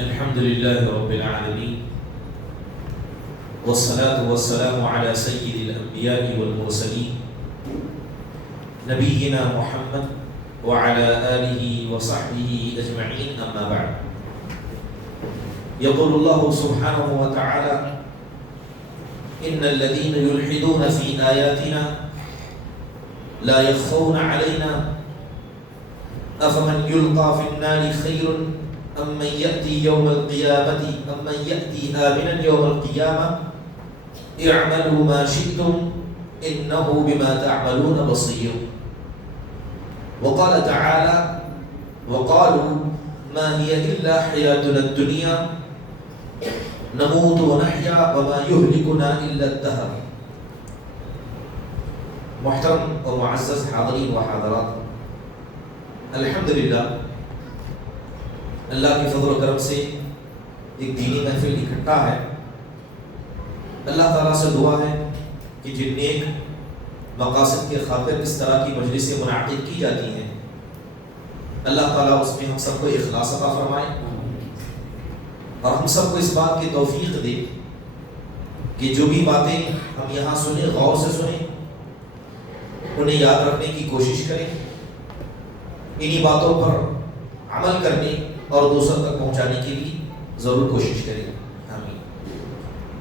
الحمد لله رب العالمين والصلاة والسلام على سيد الأنبياء والمرسلين نبينا محمد وعلى آله وصحبه أجمعين أما بعد. يقول الله سبحانه وتعالى إن الذين يلحدون في آياتنا لا يخفون علينا أفمن يلقى في النار خير أم من يأتي يوم القيامة أم من يأتي آمنا يوم القيامة اعملوا ما شئتم إنه بما تعملون بصير. وقال تعالى وقالوا ما هي إلا حياتنا الدنيا نموت ونحيا وما يهلكنا إلا الدهر. محترم و معزز حاضرین و حاضرات، الحمدللہ اللہ کے فضل و کرم سے ایک دینی محفل اکٹھا ہے. اللہ تعالیٰ سے دعا ہے کہ جن نیک مقاصد کے خاطر اس طرح کی مجلسیں منعقد کی جاتی ہیں، اللہ تعالیٰ اس میں ہم سب کو اخلاص عطا فرمائے اور ہم سب کو اس بات کی توفیق دے کہ جو بھی باتیں ہم یہاں سنیں غور سے سنیں، انہیں یاد رکھنے کی کوشش کریں، انہی باتوں پر عمل کرنے اور دوسروں تک پہنچانے کی بھی ضرور کوشش کریں. آمین.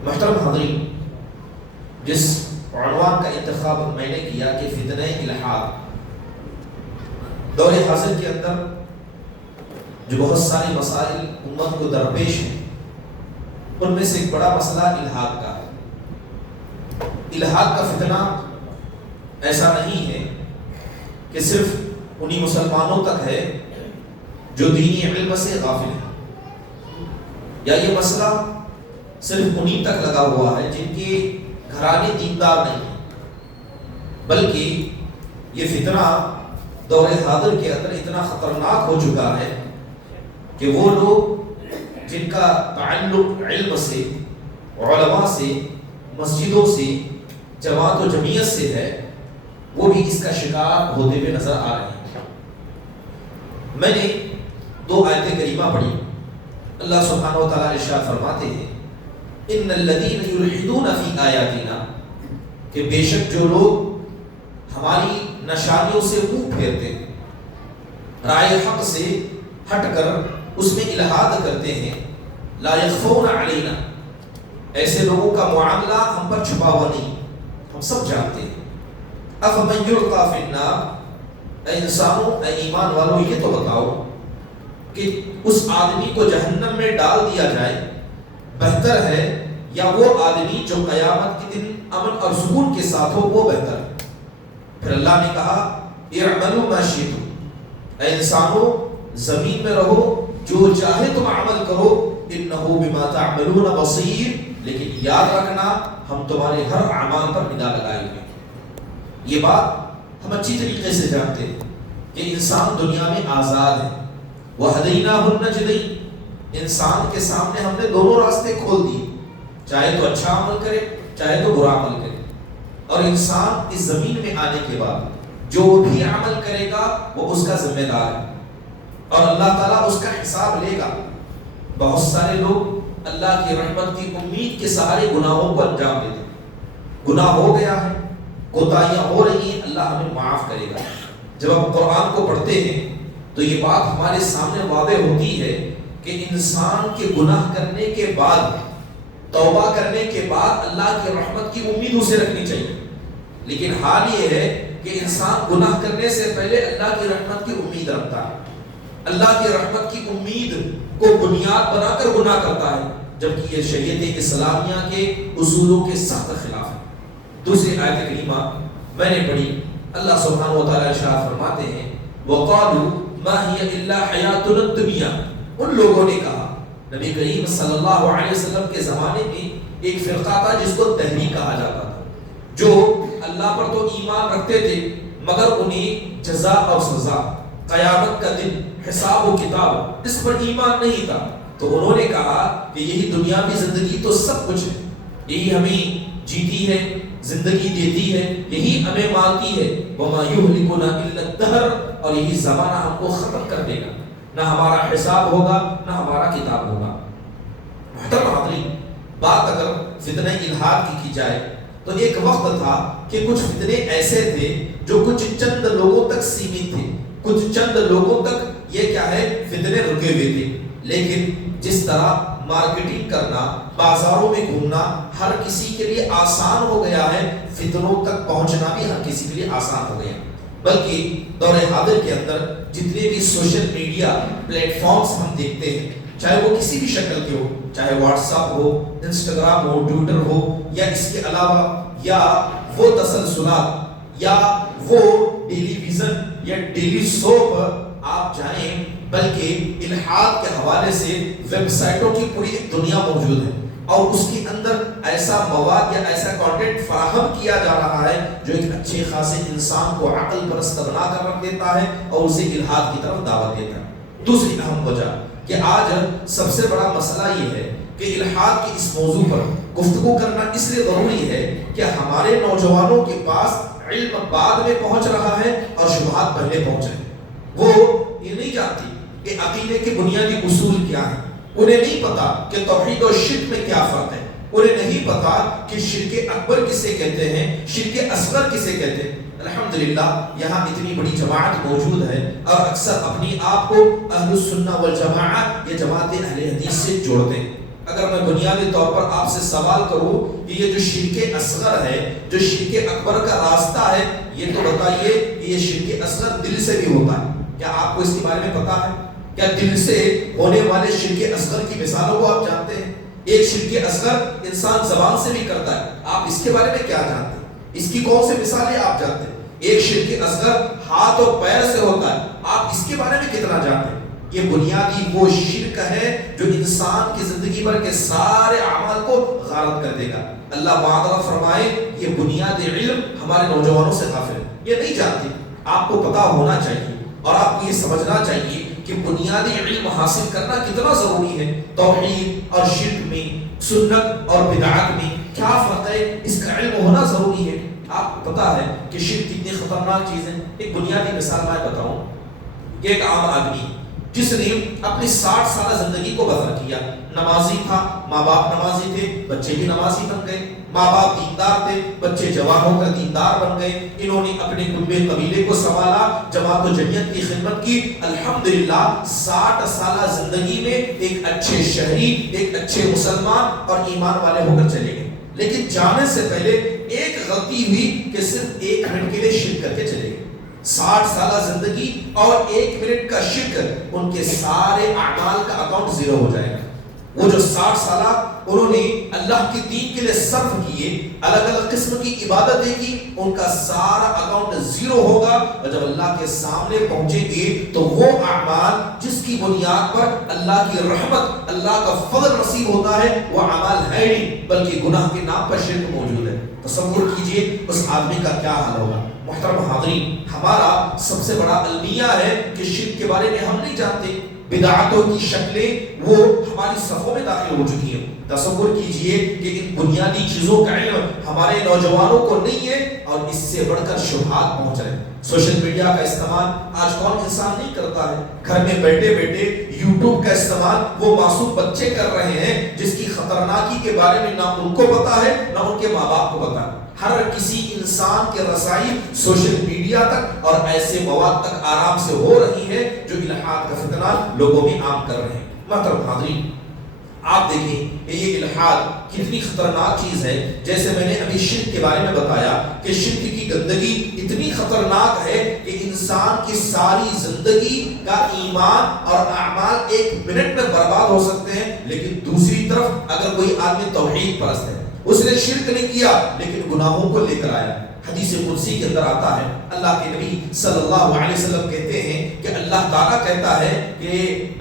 محترم حاضرین، جس عنوان کا انتخاب میں نے کیا کہ فتنہ الحاد، دور حاضر کے اندر جو بہت سارے مسائل امت کو درپیش ہیں، ان میں سے ایک بڑا مسئلہ الحاد کا ہے. الحاد کا فتنہ ایسا نہیں ہے کہ صرف انہی مسلمانوں تک ہے جو دینی علم سے غافل ہیں، یا یہ مسئلہ صرف انہی تک لگا ہوا ہے جن کے گھرانے دیندار نہیں ہیں، بلکہ یہ فتنہ دور حاضر کے اندر اتنا خطرناک ہو چکا ہے کہ وہ لوگ جن کا تعلق علم سے، علماء سے، مسجدوں سے، جماعت و جمعیت سے ہے، وہ بھی اس کا شکار ہوتے ہوئے نظر آ رہے ہیں. میں نے 2 آیتیں کریمہ پڑھی. اللہ سبحانہ و تعالیٰ ارشاد فرماتے ہیں ان الذین یلحدون فی آیاتنا، کہ بے شک جو لوگ ہماری نشانیوں سے منہ پھیرتے ہیں، رائے حق سے ہٹ کر اس میں الحاد کرتے ہیں، لا یخفون علینا، ایسے لوگوں کا معاملہ ہم پر چھپا ہوا نہیں، ہم سب جانتے ہیں. افمن یلقی فی النار، اے انسانوں، اے ایمان والوں، یہ تو بتاؤ کہ اس آدمی کو جہنم میں ڈال دیا جائے بہتر ہے یا وہ آدمی جو قیامت کے دن امن اور سکون کے ساتھ ہو، وہ بہتر ہے. پھر اللہ نے کہا اعملوا ما شئتم، اے انسانوں زمین میں رہو، جو چاہے تم عمل کرو، انہ بما تعملون بصیر، لیکن یاد رکھنا ہم تمہارے ہر اعمال پر نگاہ لگائے ہوئے ہیں. یہ بات ہم اچھی طریقے سے جانتے ہیں کہ انسان دنیا میں آزاد ہے. وَهَدَيْنَاهُ النَّجْدَيْنِ، انسان کے سامنے ہم نے دونوں راستے کھول دیے، چاہے تو اچھا عمل کرے چاہے تو برا عمل کرے. اور انسان اس زمین میں آنے کے بعد جو بھی عمل کرے گا وہ اس کا ذمہ دار ہے اور اللہ تعالیٰ اس کا حساب لے گا. بہت سارے لوگ اللہ کی رحمت کی امید کے سارے گناہوں کو انجام دیتے ہیں. گناہ ہو گیا ہے، کوتاہیاں ہو رہی ہیں، اللہ ہمیں معاف کرے گا. جب ہم قرآن کو پڑھتے ہیں تو یہ بات ہمارے سامنے واضح ہوتی ہے کہ انسان کے گناہ کرنے کے بعد، توبہ کرنے کے بعد اللہ کی رحمت کی امید اسے رکھنی چاہیے. لیکن حال یہ ہے کہ انسان گناہ کرنے سے پہلے اللہ کی رحمت کی امید رکھتا ہے، اللہ کی رحمت کی امید کو بنیاد بنا کر گناہ کرتا ہے، جبکہ یہ شریعت اسلامیہ کے اصولوں کے سخت خلاف ہے. دوسری آیت کریمہ میں نے پڑھی. اللہ سبحانہ و تعالیٰ ارشاد فرماتے ہیں وَقَالُوا مَا هِيَ إِلَّا حَيَاتُنَا الدُّنْيَا، ان لوگوں نے کہا، نبی کریم صلی اللہ علیہ وسلم کے زمانے میں ایک فرقہ تھا جس کو دہری کہا جاتا تھا، جو اللہ پر تو ایمان رکھتے تھے مگر انہیں جزا اور سزا، قیامت کا دن، حساب و کتاب، اس پر ایمان نہیں تھا. تو انہوں نے کہا کہ یہی دنیاوی زندگی تو سب کچھ ہے، یہی ہمیں جیتی ہے، زندگی دیتی ہے، یہی ہمیں مارتی ہے، وَمَا يُهْلِكُنَا إِلَّا الدَّهْرُ، اور یہی زمانہ ہم کو ختم کر دے گا. نہ ہمارا حساب ہوگا، نہ ہمارا کتاب ہوگا۔ محترم حاضرین، بات اگر فتنہ الحاد کی جائے تو ایک وقت تھا کہ کچھ فتنے ایسے تھے جو کچھ چند لوگوں تک سیمت تھے، کچھ چند لوگوں تک یہ کیا ہے فتنے رکے ہوئے تھے۔ لیکن جس طرح مارکیٹنگ کرنا، بازاروں میں گھومنا ہر کسی کے لیے آسان ہو گیا ہے، فتنوں تک پہنچنا بھی ہر کسی کے لیے آسان ہو گیا۔ بلکہ دور حاضر کے اندر جتنے بھی سوشل میڈیا پلیٹ فارمز ہم دیکھتے ہیں، چاہے وہ کسی بھی شکل کے ہو، چاہے واٹس ایپ ہو، انسٹاگرام ہو، ٹویٹر ہو، یا اس کے علاوہ یا وہ تسلسلات یا وہ ٹیلی ویژن یا ٹیلی سوپ آپ جائیں، بلکہ الحاد کے حوالے سے ویب سائٹوں کی پوری ایک دنیا موجود ہے، اور اس کے اندر ایسا مواد یا ایسا کانٹینٹ فراہم کیا جا رہا ہے جو ایک اچھے خاصے انسان کو عقل پرست بنا کر رکھ دیتا ہے اور اسے الحاد کی طرف دعوت دیتا ہے۔ دوسری اہم وجہ کہ آج سب سے بڑا مسئلہ یہ ہے کہ الحاد کے اس موضوع پر گفتگو کرنا اس لیے ضروری ہے کہ ہمارے نوجوانوں کے پاس علم بعد میں پہنچ رہا ہے اور شبہات پہلے پہنچ رہے ہیں۔ وہ یہ نہیں جانتی کہ عقیدے کے بنیادی اصول کیا ہیں، انہیں نہیں پتا کہ توحید اور شرک میں کیا فرق ہے، انہیں نہیں پتا کہ شرک اکبر کسے کہتے ہیں، شرک اصغر کسے کہتے ہیں۔ الحمدللہ یہاں اتنی بڑی جماعت موجود ہے اور اکثر اپنی آپ کو اہل السنہ والجماعت یا جماعت اہل حدیث سے جوڑتے ہیں۔ اگر میں بنیادی طور پر آپ سے سوال کروں کہ یہ جو شرک اصغر ہے، جو شرک اکبر کا راستہ ہے، یہ تو بتائیے کہ یہ شرک اصغر دل سے بھی ہوتا ہے، کیا آپ کو اس کے بارے میں پتا ہے؟ کیا دل سے ہونے والے شرک اصغر کی مثالوں کو آپ جانتے ہیں؟ ایک شرک اصغر انسان زبان سے بھی کرتا ہے، آپ اس کے بارے میں کیا جانتے ہیں؟ اس کی کون سے مثالیں آپ جانتے ہیں؟ ایک شرک اصغر ہاتھ اور پیر سے ہوتا ہے، آپ اس کے بارے میں کتنا جانتے ہیں؟ یہ بنیادی وہ شرک ہے جو انسان کی زندگی بھر کے سارے اعمال کو غارت کر دے گا۔ اللہ تعالیٰ فرمائے یہ بنیادی علم ہمارے نوجوانوں سے غافل ہے، یہ نہیں جانتے۔ آپ کو پتا ہونا چاہیے اور آپ کو یہ سمجھنا چاہیے کہ بنیادی علم حاصل کرنا کتنا ضروری ہے۔ توحید اور شرک میں، سنت اور بدعت میں کیا فرق ہے، اس کا علم ہونا ضروری ہے۔ آپ کو پتا ہے کہ شرک کتنی خطرناک چیز ہے۔ ایک بنیادی مثال میں بتاؤں کہ ایک عام آدمی جس نے اپنی 60 سالہ زندگی کو بسر کیا، نمازی تھا، ماں باپ نمازی تھے، بچے بھی نمازی بن گئے، ماں باپ دیندار تھے، بچے جوان ہو کر دیندار بن گئے، انہوں نے اپنے کنبے قبیلے کو سنبھالا، جماعت و جمعیت کی خدمت کی، الحمدللہ 60 سالہ زندگی میں ایک اچھے شہری، ایک اچھے مسلمان اور ایمان والے ہو کر چلے گئے۔ لیکن جانے سے پہلے ایک غلطی ہوئی کہ صرف 1 منٹ کے لیے شرک کر کے چلے گئے۔ 60 سالہ زندگی اور 1 منٹ کا شرک، ان کے سارے اعمال کا اکاؤنٹ زیرو ہو جائے گا۔ وہ جو 60 سالہ انہوں نے اللہ کے دین کے لیے صرف کیے، الگ الگ قسم کی عبادتیں کی، ان کا سارا اکاؤنٹ زیرو ہوگا، اور جب اللہ کے سامنے پہنچیں گے تو وہ اعمال جس کی بنیاد پر اللہ کی رحمت، اللہ کا فضل نصیب ہوتا ہے، وہ اعمال ہے نہیں بلکہ گناہ کے نام پر شرک موجود ہے۔ تصور کیجئے اس آدمی کا کیا حال ہوگا۔ محترم حاضرین، ہمارا سب سے بڑا المیہ ہے کہ شرک کے بارے میں ہم نہیں جانتے، بدعاتوں کی شکلیں وہ ہماری صفوں میں داخل ہو چکی ہیں۔ تصور کیجئے کہ ان بنیادی چیزوں کا علم ہمارے نوجوانوں کو نہیں ہے اور اس سے بڑھ کر شبہات پہنچ رہے ہیں۔ سوشل میڈیا کا استعمال آج کون انسان نہیں کرتا ہے؟ گھر میں بیٹھے بیٹھے یوٹیوب کا استعمال وہ معصوم بچے کر رہے ہیں جس کی خطرناکی کے بارے میں نہ ان کو پتا ہے نہ ان کے ماں باپ کو پتا ہے۔ ہر کسی انسان کے رسائی سوشل میڈیا تک اور ایسے مواد تک آرام سے ہو رہی ہے جو الحاد کا فتنہ لوگوں میں عام کر رہے ہیں۔ محترم حاضرین، آپ دیکھیں کہ یہ الحاد کتنی خطرناک چیز ہے۔ جیسے میں نے ابھی شرک کے بارے میں بتایا کہ شرک کی گندگی اتنی خطرناک ہے کہ انسان کی ساری زندگی کا ایمان اور اعمال 1 منٹ میں برباد ہو سکتے ہیں۔ لیکن دوسری طرف اگر کوئی آدمی توحید پرست ہے، اس نے شرک نہیں کیا لیکن گناہوں کو لے کر آیا، حدیث قدسی کے اندر آتا ہے، اللہ کے نبی صلی اللہ علیہ وسلم کہتے ہیں کہ اللہ تعالیٰ کہتا ہے کہ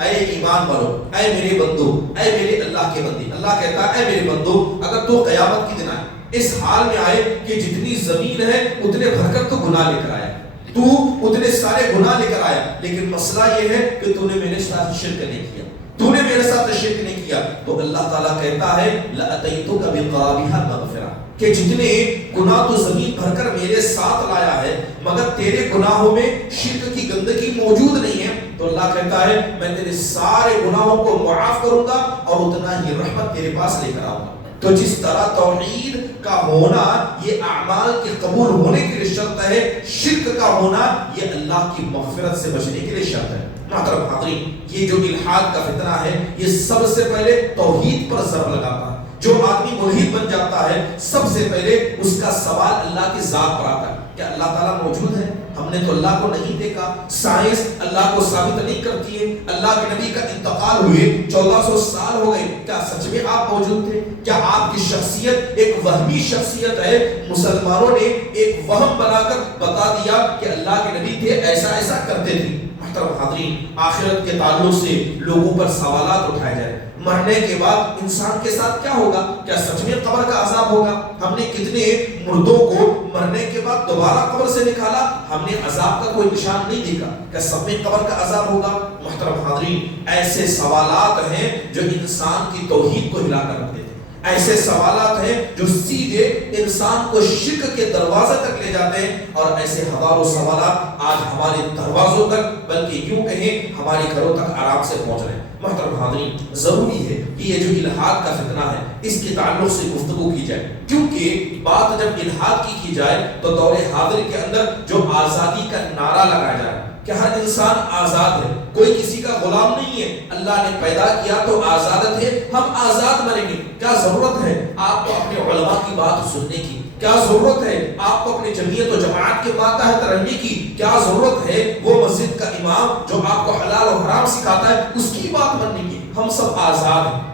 اے ایمان والو، اے میرے بندو، اے میرے اللہ کے بندے، اللہ کہتا ہے اے میرے بندو، اگر تو قیامت کی دن آئے اس حال میں آئے کہ جتنی زمین ہے اتنے بھر کر تو گناہ لے کر آیا، تو اتنے سارے گناہ لے کر آیا، لیکن مسئلہ یہ ہے کہ تو نے میرے ساتھ شرک نہیں کیا، تو نے میرے ساتھ شرک نہیں کیا، تو اللہ تعالیٰ کہتا ہے لَأَتَيْتُكَ بِقَرَابِهَا مَغْفِرَةً، کہ جتنے گناہ تو زمین بھر کر میرے ساتھ لایا ہے مگر تیرے گناہوں میں شرک کی گندگی موجود نہیں ہے، تو اللہ کہتا ہے میں تیرے سارے گناہوں کو معاف کروں گا اور اتنا ہی رحمت تیرے پاس لے کر آؤں گا. تو جس طرح توحید کا ہونا یہ اعمال کے قبول ہونے کے لیے شرط ہے، شرک کا ہونا یہ اللہ کی مغفرت سے بچنے کے لیے شرط ہے. محترم حاضرین، یہ جو الحاد کا فتنہ ہے یہ سب سے پہلے توحید پر ضرب لگاتا ہے. جو آدمی ملحد بن جاتا ہے سب سے پہلے اس کا سوال اللہ کی ذات پر آتا ہے. کیا اللہ تعالیٰ موجود ہے؟ ہم نے تو اللہ کو نہیں دیکھا. سائنس اللہ کو ثابت نہیں کرتی ہے. اللہ کے نبی کا انتقال ہوئے 1400 سال ہو گئے، کیا سچ میں آپ موجود تھے؟ کیا آپ کی شخصیت ایک وہمی شخصیت ہے؟ مسلمانوں نے ایک وہم بنا کر بتا دیا کہ اللہ کے نبی تھے، ایسا ایسا کرتے تھے. محترم حاضرین، آخرت کے تعلق سے لوگوں پر سوالات اٹھائے جائے. مرنے کے بعد انسان کے ساتھ کیا ہوگا؟ کیا سچ میں قبر کا عذاب ہوگا؟ ہم نے کتنے مردوں کو مرنے کے بعد دوبارہ قبر سے نکالا، ہم نے عذاب کا کوئی نشان نہیں دیکھا. کیا سب میں قبر کا عذاب ہوگا؟ محترم حاضرین، ایسے سوالات ہیں جو انسان کی توحید کو ہلا کر رکھ دیتے ہیں. ایسے سوالات ہیں جو سیدھے انسان کو شرک کے دروازے تک لے جاتے ہیں. اور ایسے ہزاروں سوالات آج ہمارے دروازوں تک، بلکہ یوں کہیں ہمارے گھروں تک آرام سے پہنچ رہے ہیں. محترم حاضرین، ضروری ہے کہ یہ جو الحاد کا فتنہ ہے اس کے تعلق سے گفتگو کی جائے، کیونکہ بات جب الحاد کی جائے تو دور حاضر کے اندر جو آزادی کا نعرہ لگایا جائے کہ ہر انسان آزاد ہے، کوئی کسی کا غلام نہیں ہے، اللہ نے پیدا کیا تو آزاد ہے، ہم آزاد مریں گے. کیا ضرورت ہے آپ کو اپنے علماء کی بات سننے کی؟ کیا ضرورت ہے آپ کو اپنے جمعیت و جماعت کے ماتحت رہنے کی؟ کیا ضرورت ہے وہ مسجد کا امام جو آپ کو حلال و حرام سکھاتا ہے اس کی بات ماننے کی؟ ہم سب آزاد ہیں.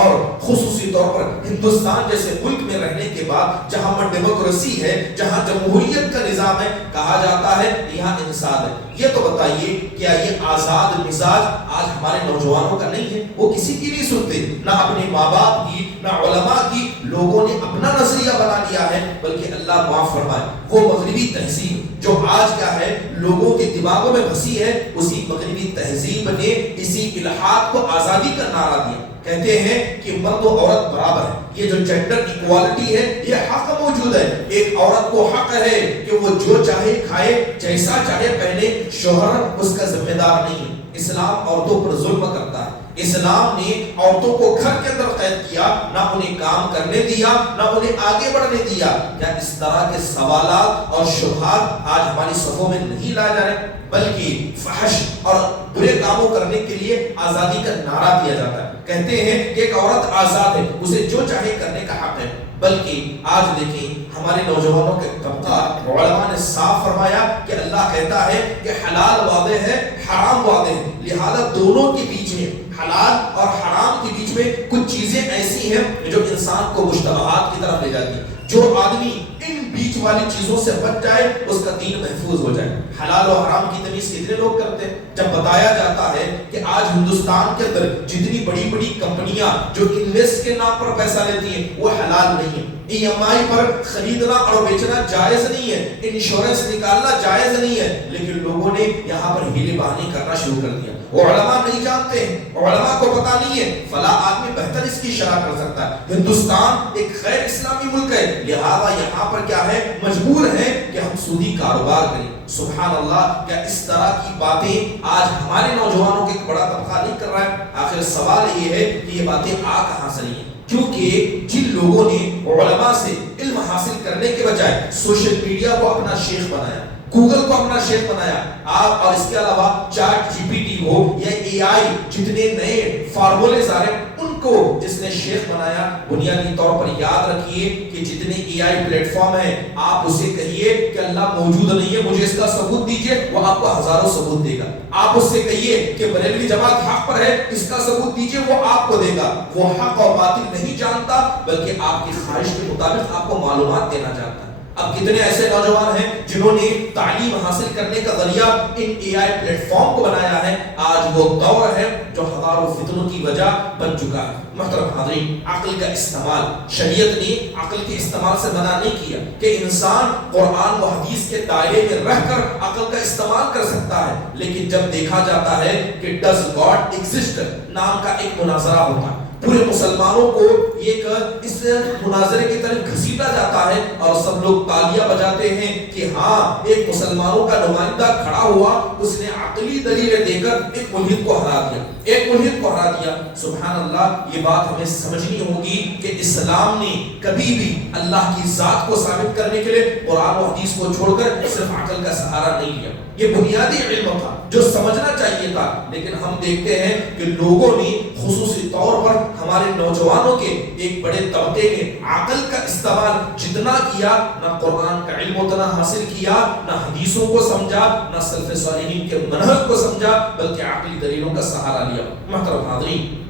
اور خصوصی طور پر ہندوستان جیسے ملک میں رہنے کے بعد جہاں پر ڈیموکریسی ہے، جہاں جمہوریت کا نظام ہے، کہا جاتا ہے یہاں انسان ہے. یہ تو بتائیے کیا یہ آزاد مزاج آج ہمارے نوجوانوں کا نہیں ہے؟ وہ کسی کی نہیں سنتے، نہ اپنے ماں باپ کی نہ علماء کی. لوگوں نے اپنا نظریہ بنا لیا ہے. بلکہ اللہ معاف فرمائے، وہ مغربی تہذیب جو آج کیا ہے لوگوں کے دماغوں میں بسی ہے، اسی مغربی تہذیب نے اسی الحاد کو آزادی کا نعرہ دیا. کہتے ہیں کہ مرد و عورت برابر ہے. یہ جو جینڈر ایکوالٹی ہے یہ حق موجود ہے. ایک عورت کو حق ہے کہ وہ جو چاہے کھائے، جیسا چاہے پہنے، شوہر اس کا ذمہ دار نہیں ہے. اسلام عورتوں پر ظلم کرتا ہے. اسلام نے عورتوں کو گھر کے اندر قید کیا، نہ انہیں کام کرنے دیا، نہ انہیں آگے بڑھنے دیا. کیا اس طرح کے سوالات اور شبہات آج ہماری صفوں میں نہیں لائے جا رہے؟ بلکہ فحش اور برے کاموں کرنے کے لیے آزادی کا نعرہ دیا جاتا ہے. کہتے ہیں کہ ایک عورت آزاد ہے، اسے جو چاہے کرنے کا حق ہے. بلکہ آج دیکھیں ہمارے نوجوانوں کے طبقہ علماء نے صاف فرمایا کہ اللہ کہتا ہے کہ حلال واضح ہے، حرام واضح ہے، لہذا دونوں کے بیچ میں، حلال اور حرام کے بیچ میں کچھ چیزیں ایسی ہیں جو انسان کو مشتبہات کی طرف لے جاتی ہیں. جو آدمی ان بیچ والی چیزوں سے بچ جائے اس کا دین محفوظ ہو جائے. حلال و حرام کی تمیز کتنے لوگ کرتے ہیں؟ جب بتایا جاتا ہے کہ آج ہندوستان کے اندر جتنی بڑی بڑی کمپنیاں جو انویسٹ کے نام پر پیسہ لیتی ہیں وہ حلال نہیں ہے. ای ایم آئی پر خریدنا اور بیچنا جائز نہیں ہے، انشورنس نکالنا جائز نہیں ہے، لیکن لوگوں نے یہاں پر ہیلے بہانے کرنا شروع کر دیا. وہ علماء نہیں جانتے ہیں، علماء کو پتا نہیں ہے فلاں آدمی بہتر اس کی شرح کر سکتا ہے. ہندوستان ایک غیر اسلامی ملک ہے، لہذا یہاں پر کیا ہے مجبور ہے کہ ہم سودی کاروبار کریں. سبحان اللہ، کیا اس طرح کی باتیں آج ہمارے نوجوانوں کے ایک بڑا طبقہ نہیں کر رہا ہے؟ آخر سوال یہ ہے کہ یہ باتیں آ کہاں سے نہیں ہیں؟ کیونکہ جن لوگوں نے علماء سے علم حاصل کرنے کے بجائے سوشل میڈیا کو اپنا شیخ بنایا، گوگل کو اپنا شیخ بنایا، آپ اور اس کے علاوہ چیٹ جی پی ٹی ہو یا اے آئی، جتنے نئے فارمولے آ رہے ہیں ان کو جس نے شیخ بنایا، بنیادی طور پر یاد رکھیے کہ جتنے اے آئی پلیٹ فارم ہیں آپ اسے کہیے کہ اللہ موجود نہیں ہے، مجھے اس کا ثبوت دیجئے، وہ آپ کو ہزاروں ثبوت دے گا. آپ اس سے کہیے کہ بریلوی جماعت حق پر ہے، اس کا ثبوت دیجئے، وہ آپ کو دے گا. وہ حق اور باطل نہیں جانتا بلکہ آپ کی خواہش کے مطابق آپ کو معلومات دینا چاہتا ہے. اب کتنے ایسے نوجوان ہیں جنہوں نے تعلیم حاصل کرنے کا ذریعہ ان اے آئی پلیٹ فارم کو بنایا ہے. آج وہ دور ہے جو ہزاروں فتنوں کی وجہ بن چکا ہے. محترم حاضرین، عقل کا استعمال، شریعت نے عقل کے استعمال سے منع نہیں کیا کہ انسان قرآن و حدیث کے دائرے میں رہ کر عقل کا استعمال کر سکتا ہے. لیکن جب دیکھا جاتا ہے کہ ڈز گاڈ ایگزسٹ نام کا ایک مناظرہ ہوتا ہے، پورے مسلمانوں کو ایک اس مناظرے کی طرف گھسیٹا جاتا ہے اور سب لوگ تالیاں بجاتے ہیں کہ ہاں ایک مسلمانوں کا نمائندہ کھڑا ہوا، اس نے عقلی دلیلیں دے کر ایک ملحد کو ہرا دیا، سبحان اللہ۔ یہ بات ہمیں سمجھنی ہوگی کہ اسلام نے کبھی بھی اللہ کی ذات کو ثابت کرنے کے لیے قرآن و حدیث کو چھوڑ کر صرف عقل کا سہارا نہیں لیا۔ یہ بنیادی علم تھا جو سمجھنا چاہیے تھا، لیکن ہم دیکھتے ہیں کہ لوگوں نے خصوصی طور پر ہمارے نوجوانوں کے ایک بڑے طبقے نے عقل کا استعمال جتنا کیا، نہ قرآن کا علم اتنا حاصل کیا، نہ حدیثوں کو سمجھا، نہ سلف صالحین کے منہج کو سمجھا، بلکہ عقلی دلیلوں کا سہارا لیا۔ محترم حاضرین،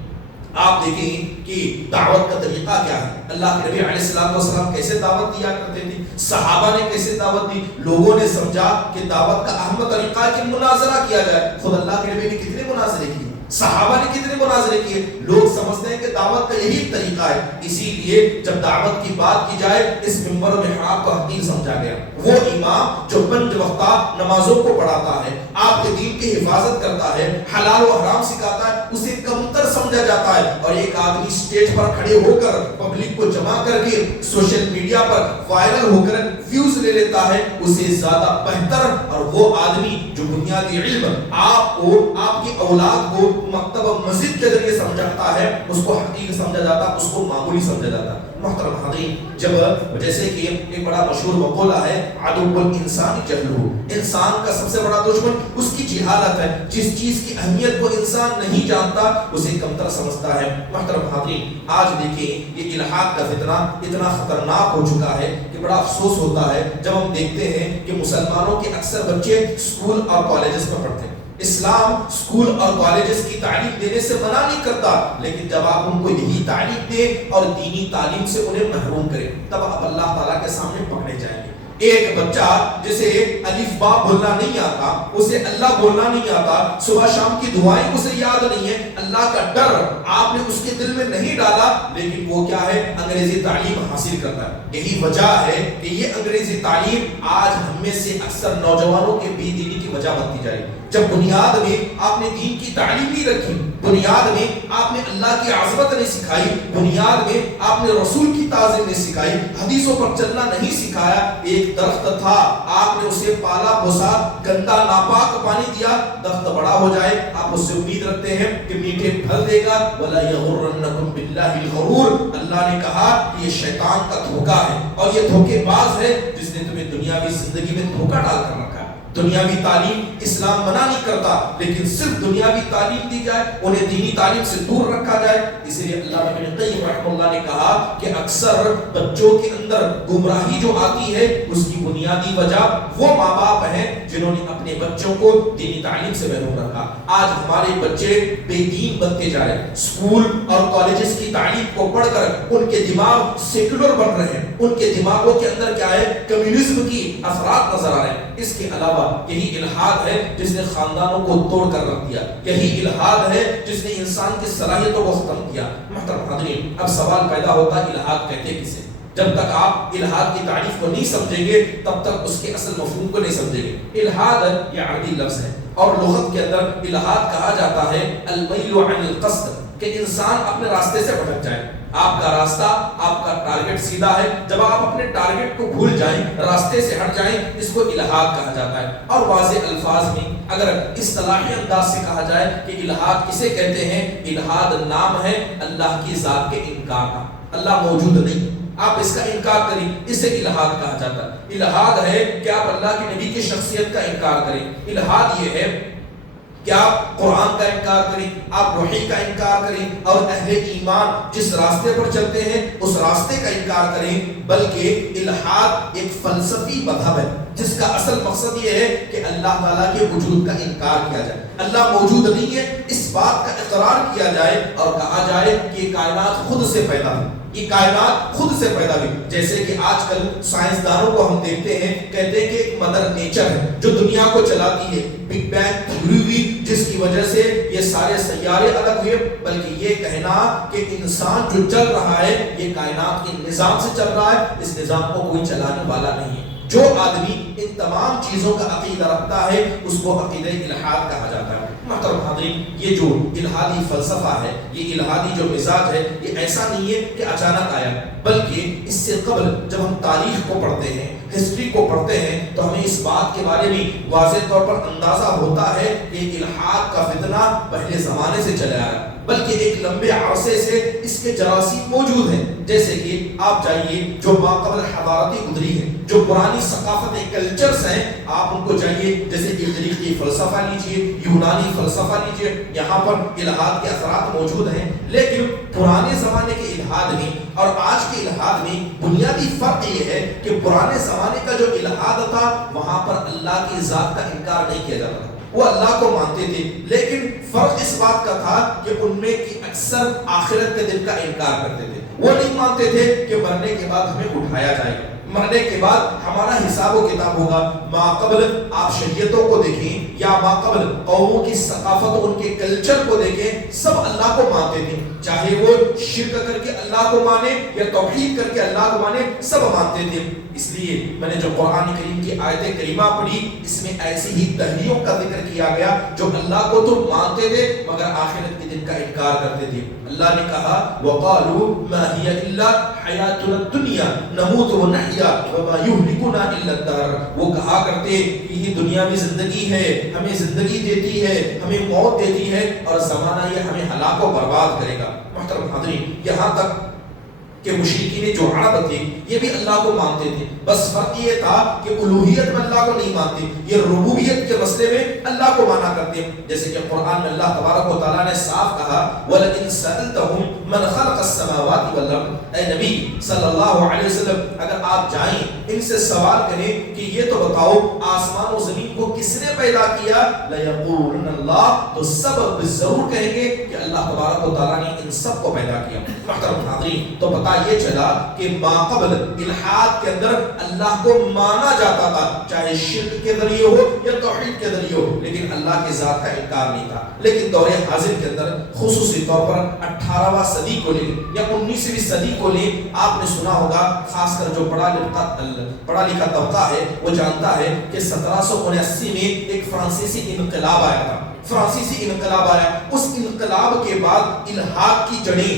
آپ دیکھیں کہ دعوت کا طریقہ کیا ہے۔ اللہ کے نبی علیہ السلام کیسے دعوت دیا کرتے تھے، صحابہ نے کیسے دعوت دی، لوگوں نے سمجھا کہ دعوت کا اہم طریقہ ہے کہ مناظرہ کیا جائے۔ خود اللہ کے نبی نے کتنے مناظرے کیے، صحابہ نے کتنے مناظرے کیے، لوگ سمجھتے ہیں کہ دعوت کا یہی طریقہ ہے۔ اسی لیے جب دعوت کی بات کی جائے، اس منبر و محراب کو حقیر سمجھا گیا۔ وہ امام جو پنج وقتہ نمازوں کو پڑھاتا ہے، آپ کے دین کی حفاظت کرتا ہے، حلال و حرام سکھاتا ہے، اسے کمتر سمجھا جاتا ہے۔ اور ایک آدمی سٹیج پر کھڑے ہو کر پبلک کو جمع کر کے سوشل میڈیا پر وائرل ہو کر ویوز لے لیتا ہے، اسے زیادہ بہتر اور وہ آدمی جو بنیادی علم آپ کو، آپ کی اولاد کو مکتب و مسجد کے ذریعے سمجھاتا ہے، اس کو حقیقی سمجھا جاتا، اس کو معمولی سمجھا جاتا۔ محترم حاضرین، جب جیسے کہ ایک بڑا مشہور مقولہ ہے، عدو الانسان جہلہ، انسان کا سب سے بڑا دشمن اس کی جہالت ہے۔ جس چیز کی اہمیت کو انسان نہیں جانتا، اسے کمتر سمجھتا ہے۔ محترم حاضرین، آج دیکھیں یہ الحاد کا فتنہ اتنا خطرناک ہو چکا ہے کہ بڑا افسوس ہوتا ہے جب ہم دیکھتے ہیں کہ مسلمانوں کے اکثر بچے اسکول اور کالجز میں پڑھتے ہیں۔ اسلام اسکول اور کالجز کی تعلیم دینے سے منع نہیں کرتا، لیکن جب آپ ان کو یہی تعلیم دیں اور دینی تعلیم سے انہیں محروم کریں، تب آپ اللہ تعالیٰ کے سامنے پکڑے جائیں گے۔ ایک بچہ جسے الف با بولنا نہیں آتا، اسے اللہ بولنا نہیں آتا، صبح شام کی دعائیں اسے یاد نہیں ہے، اللہ کا ڈر آپ نے اس کے دل میں نہیں ڈالا، لیکن وہ کیا ہے، انگریزی تعلیم حاصل کرتا ہے۔ یہی وجہ ہے کہ یہ انگریزی تعلیم آج ہم میں سے اکثر نوجوانوں کے بے دینی کی وجہ بنتی جائے۔ جب بنیاد میں آپ نے دین کی تعلیم نہیں رکھی، بنیاد میں آپ نے اللہ کی عظمت نہیں سکھائی، بنیاد میں آپ نے رسول کی تعظیم نہیں سکھائی، حدیثوں پر چلنا نہیں سکھایا، ایک درخت تھا، آپ نے اسے پالا پوسا، گندا ناپاک پانی دیا، درخت بڑا ہو جائے، آپ اس سے امید رکھتے ہیں کہ میٹھے پھل دے گا۔ وَلَا يَغُرَّنَّكُمْ بِاللَّهِ الْغَرُورُ، اللہ نے کہا کہ یہ شیطان کا دھوکہ ہے اور یہ دھوکے باز ہے جس نے تمہیں دنیاوی زندگی میں دھوکہ ڈال کر رکھا ہے۔ دنیاوی تعلیم اسلام منع نہیں کرتا، لیکن صرف دنیاوی تعلیم دی جائے، انہیں دینی تعلیم سے دور رکھا جائے۔ اسی لیے اللہ ابن قیم رحمہ اللہ نے کہا کہ اکثر بچوں کے اندر گمراہی جو آتی ہے اس کی بنیادی وجہ وہ ماں باپ ہیں جنہوں نے اپنے بچوں کو دینی تعلیم سے محروم رکھا۔ آج ہمارے بچے بے دین بنتے جا رہے ہیں، اسکول اور کالجز کی تعلیم کو پڑھ کر ان کے دماغ سیکولر بن رہے ہیں، ان کے دماغوں کے اندر کیا ہے، کمیونزم کی اثرات نظر آ رہے ہیں۔ اس کے علاوہ یہی الحاد ہے جس نے خاندانوں کو توڑ کر رکھ دیا، یہی الحاد ہے جس نے انسان کی صلاحیتوں کو ختم کیا۔ محترم حاضرین، اب سوال پیدا ہوتا ہے الحاد کہتے کسے؟ جب تک آپ الحاد کی تعریف کو نہیں سمجھیں گے تب تک اس کے اصل مفہوم کو نہیں سمجھیں گے۔ الحاد یہ عربی لفظ ہے اور لغت کے اندر الحاد کہا جاتا ہے المیل عن القصد، کہ انسان اپنے راستے سے بھٹک جائے۔ آپ کا راستہ، آپ کا ٹارگٹ سیدھا ہے، جب آپ اپنے ٹارگٹ کو بھول جائیں، راستے سے ہٹ جائیں، اس کو الحاد کہا جاتا ہے۔ اور واضح الفاظ میں اگر اصطلاحی انداز سے کہا جائے کہ الحاد کسے کہتے ہیں، الحاد نام ہے اللہ کی ذات کے انکار کا۔ اللہ موجود نہیں، آپ اس کا انکار کریں، اسے الحاد کہا جاتا ہے۔ الحاد ہے کہ آپ اللہ کے نبی کی شخصیت کا انکار کریں۔ الحاد یہ ہے کہ آپ قرآن کا انکار کریں، آپ وحی کا انکار کریں، اور اہل ایمان جس راستے پر چلتے ہیں اس راستے کا انکار کریں۔ بلکہ الحاد ایک فلسفی مذہب ہے جس کا اصل مقصد یہ ہے کہ اللہ تعالیٰ کے وجود کا انکار کیا جائے، اللہ موجود نہیں ہے اس بات کا اقرار کیا جائے اور کہا جائے کہ یہ کائنات خود سے پیدا ہوئی، یہ کائنات خود سے پیدا ہوئی۔ جیسے کہ آج کل سائنسدانوں کو ہم دیکھتے ہیں، کہتے ہیں کہ ایک مدر نیچر ہے جو دنیا کو چلاتی ہے، بگ بینگ تھیوری ہوئی جس کی وجہ سے یہ سارے سیارے الگ ہوئے، بلکہ یہ کہنا کہ انسان جو چل رہا ہے یہ کائنات کے نظام سے چل رہا ہے، اس نظام کو کوئی چلانے والا نہیں ہے۔ جو آدمی ان تمام چیزوں کا عقیدہ رکھتا ہے اس کو عقیدہ الحاد کہا جاتا ہے۔ محترم حاضرین، یہ جو الحادی فلسفہ ہے، یہ الحادی جو مزاج ہے، یہ ایسا نہیں ہے کہ اچانک آیا، بلکہ اس سے قبل جب ہم تاریخ کو پڑھتے ہیں، ہسٹری کو پڑھتے ہیں، تو ہمیں اس بات کے بارے میں واضح طور پر اندازہ ہوتا ہے کہ الحاد کا فتنہ پہلے زمانے سے چلا آیا، بلکہ ایک لمبے عرصے سے اس کے جراثیم موجود ہیں۔ جیسے کہ آپ جائیے جو ماقبل حضارتی گزری ہے، جو پرانی ثقافتیں، کلچرز ہیں، آپ ان کو جائیے، جیسے اغریقی فلسفہ لیجئے، یونانی فلسفہ لیجئے، یہاں پر الحاد کے اثرات موجود ہیں۔ لیکن پرانے زمانے کے الحاد میں اور آج کے الحاد میں بنیادی فرق یہ ہے کہ پرانے زمانے کا جو الحاد تھا وہاں پر اللہ کی ذات کا انکار نہیں کیا جاتا تھا، وہ اللہ کو مانتے تھے، لیکن فرق اس بات کا تھا کہ ان میں کی اکثر آخرت کے دن کا انکار کرتے تھے۔ وہ نہیں مانتے تھے کہ مرنے کے بعد ہمیں اٹھایا جائے گا، مرنے کے بعد ہمارا حساب و کتاب ہوگا۔ ماقبل آپ شریعتوں کو دیکھیں یا ماقبل قوموں کی ثقافت، ان کے کلچر کو دیکھیں، سب اللہ کو مانتے تھے، چاہے وہ شرک کر کے اللہ کو مانے یا توحید کر کے اللہ کو مانے، سب مانتے تھے۔ اس لیے میں نے جو قرآن کریم کی آیت کریمہ پڑھی، اس میں ایسی ہی دہلیوں کا ذکر کیا گیا جو اللہ کو تو مانتے تھے مگر آخرت کے دن کا انکار کرتے تھے۔ اللہ نے کہا وَقَالُوا مَا هِيَ إِلَّا حَيَاتُنَا الدُّنْيَا نَمُوتُ وَنَحْيَا وَمَا يُهْلِكُنَا إِلَّا الدَّهْرُ۔ وہ کہا کرتے کہ یہ دنیاوی زندگی ہے، ہمیں زندگی دیتی ہے، ہمیں موت دیتی ہے، اور زمانہ یہ ہمیں ہلاک و برباد کرے گا۔ محترم حاضرین، یہاں تک کہ مشرکین جو عرب تھے یہ بھی اللہ کو مانتے تھے، بس فرق یہ تھا کہ الوہیت میں اللہ کو نہیں مانتے، یہ ربوبیت کے مسئلے میں اللہ کو مانا کرتے۔ جیسے کہ قرآن میں اللہ تبارک و تعالیٰ نے صاف کہا وَلَئِن سَأَلْتَهُمْ مَنْ خَلَقَ السَّمَاوَاتِ وَالْأَرْضَ۔ اے نبی صلی اللہ علیہ وسلم، اگر آپ جائیں ان سے سوال کریں کہ یہ تو بتاؤ آسمان و زمین کو کس نے پیدا کیا، لَيَقُولُنَّ اللَّهُ، تو سب ضرور کہیں گے کہ اللہ تبارک و تعالیٰ نے ان سب کو پیدا کیا۔ محترم حاضرین، تو پتہ یہ چلا کہ ماقبل الحاد کے اندر اللہ کو مانا جاتا تھا، چاہے شرک کے ذریعے ہو یا توحید کے ذریعے ہو، لیکن اللہ کی ذات کا انکار نہیں تھا۔ لیکن دور حاضر کے اندر خصوصی طور پر 18واں صدی کو لیں یا 19ویں صدی کو لیں، آپ نے سنا ہوگا، خاص کر جو پڑھا لکھا طبقہ ہے وہ جانتا ہے کہ 1779 میں ایک فرانسیسی انقلاب آیا تھا۔ فرانسیسی انقلاب آیا، اس انقلاب کے بعد الحاد کی جڑیں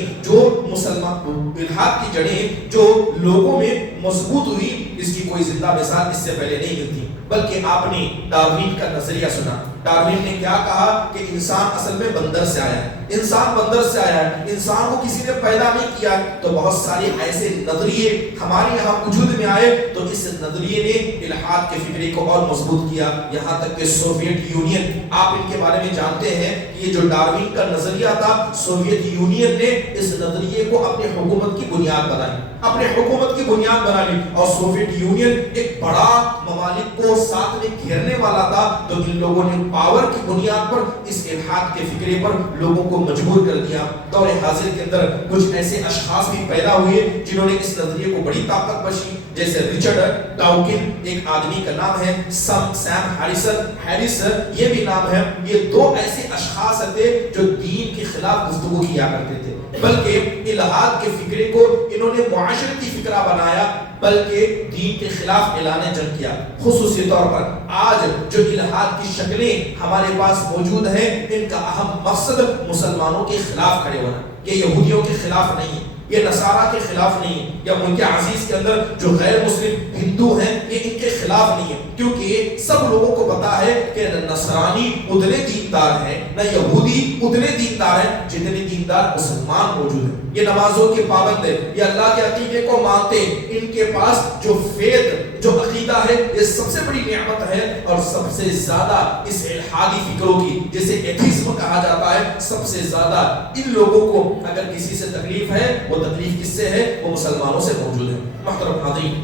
جو لوگوں میں مضبوط ہوئی، اس کی کوئی زندہ مثال اس سے پہلے نہیں ملتی۔ بلکہ آپ نے ڈاروین کا نظریہ سنا۔ ڈاروین نے کیا کہا کہ انسان اصل میں بندر سے آیا ہے، انسان بندر سے آیا ہے، انسان کو کسی نے پیدا نہیں کیا۔ تو بہت سارے ایسے نظریے ہمارے یہاں وجود میں آئے، تو اس نظریے نے الحاد کے فکرے کو اور مضبوط کیا، یہاں تک کہ سوویت یونین، آپ ان کے بارے میں جانتے ہیں کہ یہ جو ڈاروین کا نظریہ تھا، سوویت یونین نے اس نظریے کو اپنی حکومت کی بنیاد بنائی، اپنے حکومت کی بنیاد بنا لی، اور سوویت یونین ایک بڑا ممالک کو ساتھ میں گھیرنے والا تھا۔ تو ان لوگوں نے پاور کی بنیاد پر اس الحاد کے فکرے پر لوگوں کو مجبور کر دیا۔ دور حاضر کے اندر کچھ ایسے اشخاص بھی پیدا ہوئے جنہوں نے اس نظریے کو بڑی طاقت بخشی، جیسے رچرڈ ڈاوکن ایک آدمی کا نام ہے، سیم ہیرس یہ بھی نام ہے۔ یہ دو ایسے اشخاص تھے جو دین کے خلاف گفتگو کیا کرتے تھے، بلکہ الحاد کے فکرے کو انہوں نے معاشرتی فکرہ بنایا، بلکہ دین کے خلاف اعلان جنگ کیا۔ خصوصی طور پر آج جو الحاد کی شکلیں ہمارے پاس موجود ہیں، ان کا اہم مقصد مسلمانوں کے خلاف کھڑے ہونا، یہ یہودیوں کے خلاف نہیں، یہ نصارہ کے خلاف نہیں، یا ملک عزیز کے اندر جو غیر مسلم ہندو ہیں یہ ان کے خلاف نہیں ہے، کیونکہ سب لوگوں کو پتا ہے کہ نہ نصرانی اتنے دیندار ہیں، نہ یہودی اتنے دیندار ہیں جتنے دیندار مسلمان موجود ہیں۔ یہ نمازوں کے پابند ہے، یہ اللہ کے عقیدے کو مانتے ہیں، ان کے پاس جو فیض، جو عقیدہ ہے، یہ سب سے بڑی نعمت ہے، اور سب سے زیادہ اس الحادی فکروں کی، جسے ایتھیزم کہا جاتا ہے، سب سے زیادہ ان لوگوں کو اگر کسی سے تکلیف ہے، وہ تکلیف کس سے ہے؟ وہ مسلمانوں سے موجود ہے۔ محترم حاضرین،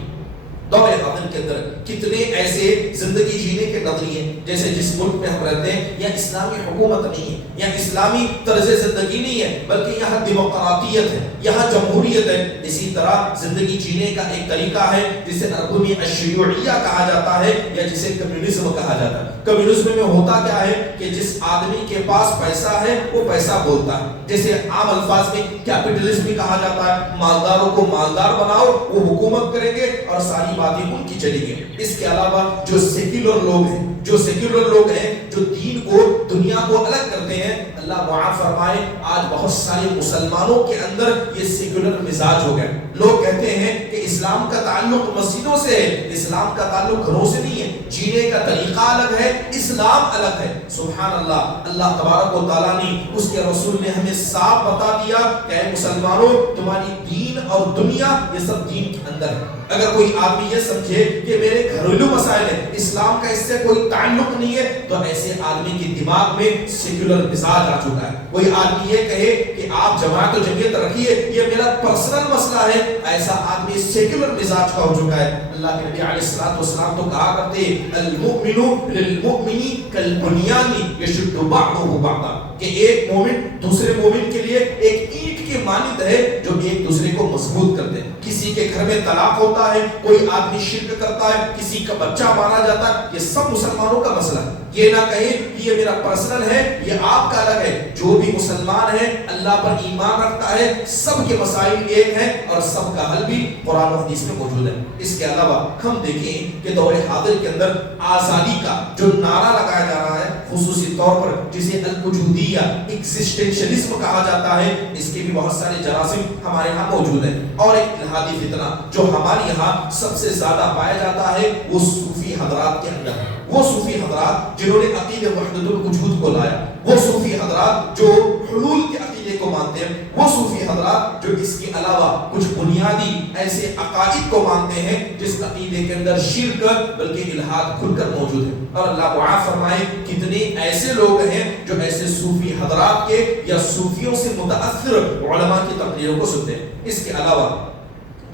دور حاضر کے اندر کتنے ایسے زندگی جینے کے نظریے، جیسے جس ملک میں ہم رہتے ہیں یا اسلامی حکومت نہیں ہے یا اسلامی طرز زندگی نہیں ہے، بلکہ یہاں ڈیموکراطیت ہے، یہاں جمہوریت ہے۔ اسی طرح زندگی جینے کا ایک طریقہ ہے جسے عربی میں الشیوعیہ کہا جاتا ہے یا جسے کمیونزم کہا جاتا ہے۔ کمیونزم میں ہوتا کیا ہے کہ جس آدمی کے پاس پیسہ ہے وہ پیسہ بولتا ہے، جیسے عام الفاظ میں کیپٹلزم بھی کہا جاتا ہے، مالداروں کو مالدار بناؤ، وہ حکومت کریں گے اور ساری باتیں ان کی چلی گئی. اس کے علاوہ جو سیکولر لوگ ہیں جو دین کو دنیا کو الگ کرتے ہیں, اللہ معاف فرمائے آج بہت سارے مسلمانوں کے اندر یہ سیکولر مزاج ہو گیا. لوگ کہتے ہیں کہ اسلام کا تعلق مسجدوں سے ہے, اسلام کا تعلق گھروں سے نہیں ہے, جینے کا طریقہ الگ ہے, اسلام الگ ہے. سبحان اللہ, اللہ تبارک و تعالیٰ نے اس کے رسول نے ہمیں صاف بتا دیا کہ اے مسلمانوں تمہاری دین اور دنیا یہ سب دین کے اندر ہے. اگر کوئی آدمی یہ سمجھے کہ میرے گھریلو مسائل ہیں, اسلام کا اس سے کوئی تعلق نہیں ہے, تو ایسے آدمی کے دماغ میں سیکولر مزاج آ چکا ہے. کوئی آدمی یہ کہے کہ آپ جماعت و جمعیت رکھیے, یہ میرا پرسنل مسئلہ ہے, ایسا آدمی سیکولر مزاج کا ہو چکا ہے. اللہ کے نبی علیہ الصلوۃ والسلام تو کہا کرتے المؤمن للمؤمن کالبنیان یشد بعضه بعضا, کہ ایک مومن دوسرے مومن کے لیے ایک اینٹ کے مانند ہے جو ایک دوسرے کو مضبوط کرتے ہیں. کسی کے گھر میں طلاق ہوتا ہے, کوئی آدمی شرک کرتا ہے, کسی کا بچہ مارا جاتا ہے, یہ سب مسلمانوں کا مسئلہ ہے. یہ نہ کہیں کہ یہ میرا پرسنل ہے, یہ آپ کا الگ ہے. جو بھی مسلمان ہے اللہ پر ایمان رکھتا ہے, سب کے مسائل ایک ہیں اور سب کا حل بھی قرآن و حدیث میں موجود ہے. اس کے علاوہ ہم دیکھیں کہ دور حاضر کے اندر آزادی کا جو نعرہ لگایا جا رہا ہے, خصوصی طور پر جسے الوجودیہ ایگزسٹنشلزم کہا جاتا ہے, اس کے بھی بہت سارے جراثیم ہمارے ہاں موجود ہیں. اور ایک الہادی فتنہ جو ہمارے یہاں سب سے زیادہ پایا جاتا ہے وہ صوفی حضرات کے اندر ہے. وہ صوفی حضرات جنہوں نے عقیدہ وحدت الوجود کو لایا, وہ صوفی حضرات جو حلول کے عقیدے کو مانتے ہیں, وہ صوفی حضرات جو اس کے علاوہ کچھ بنیادی ایسے عقائد کو مانتے ہیں جس عقیدے کے اندر شرک بلکہ الہاد کھل کر موجود ہے. اور اللہ معاف فرمائے کتنے ایسے لوگ ہیں جو ایسے صوفی حضرات کے یا صوفیوں سے متاثر علماء کی تقریروں کو سنتے ہیں. اس کے علاوہ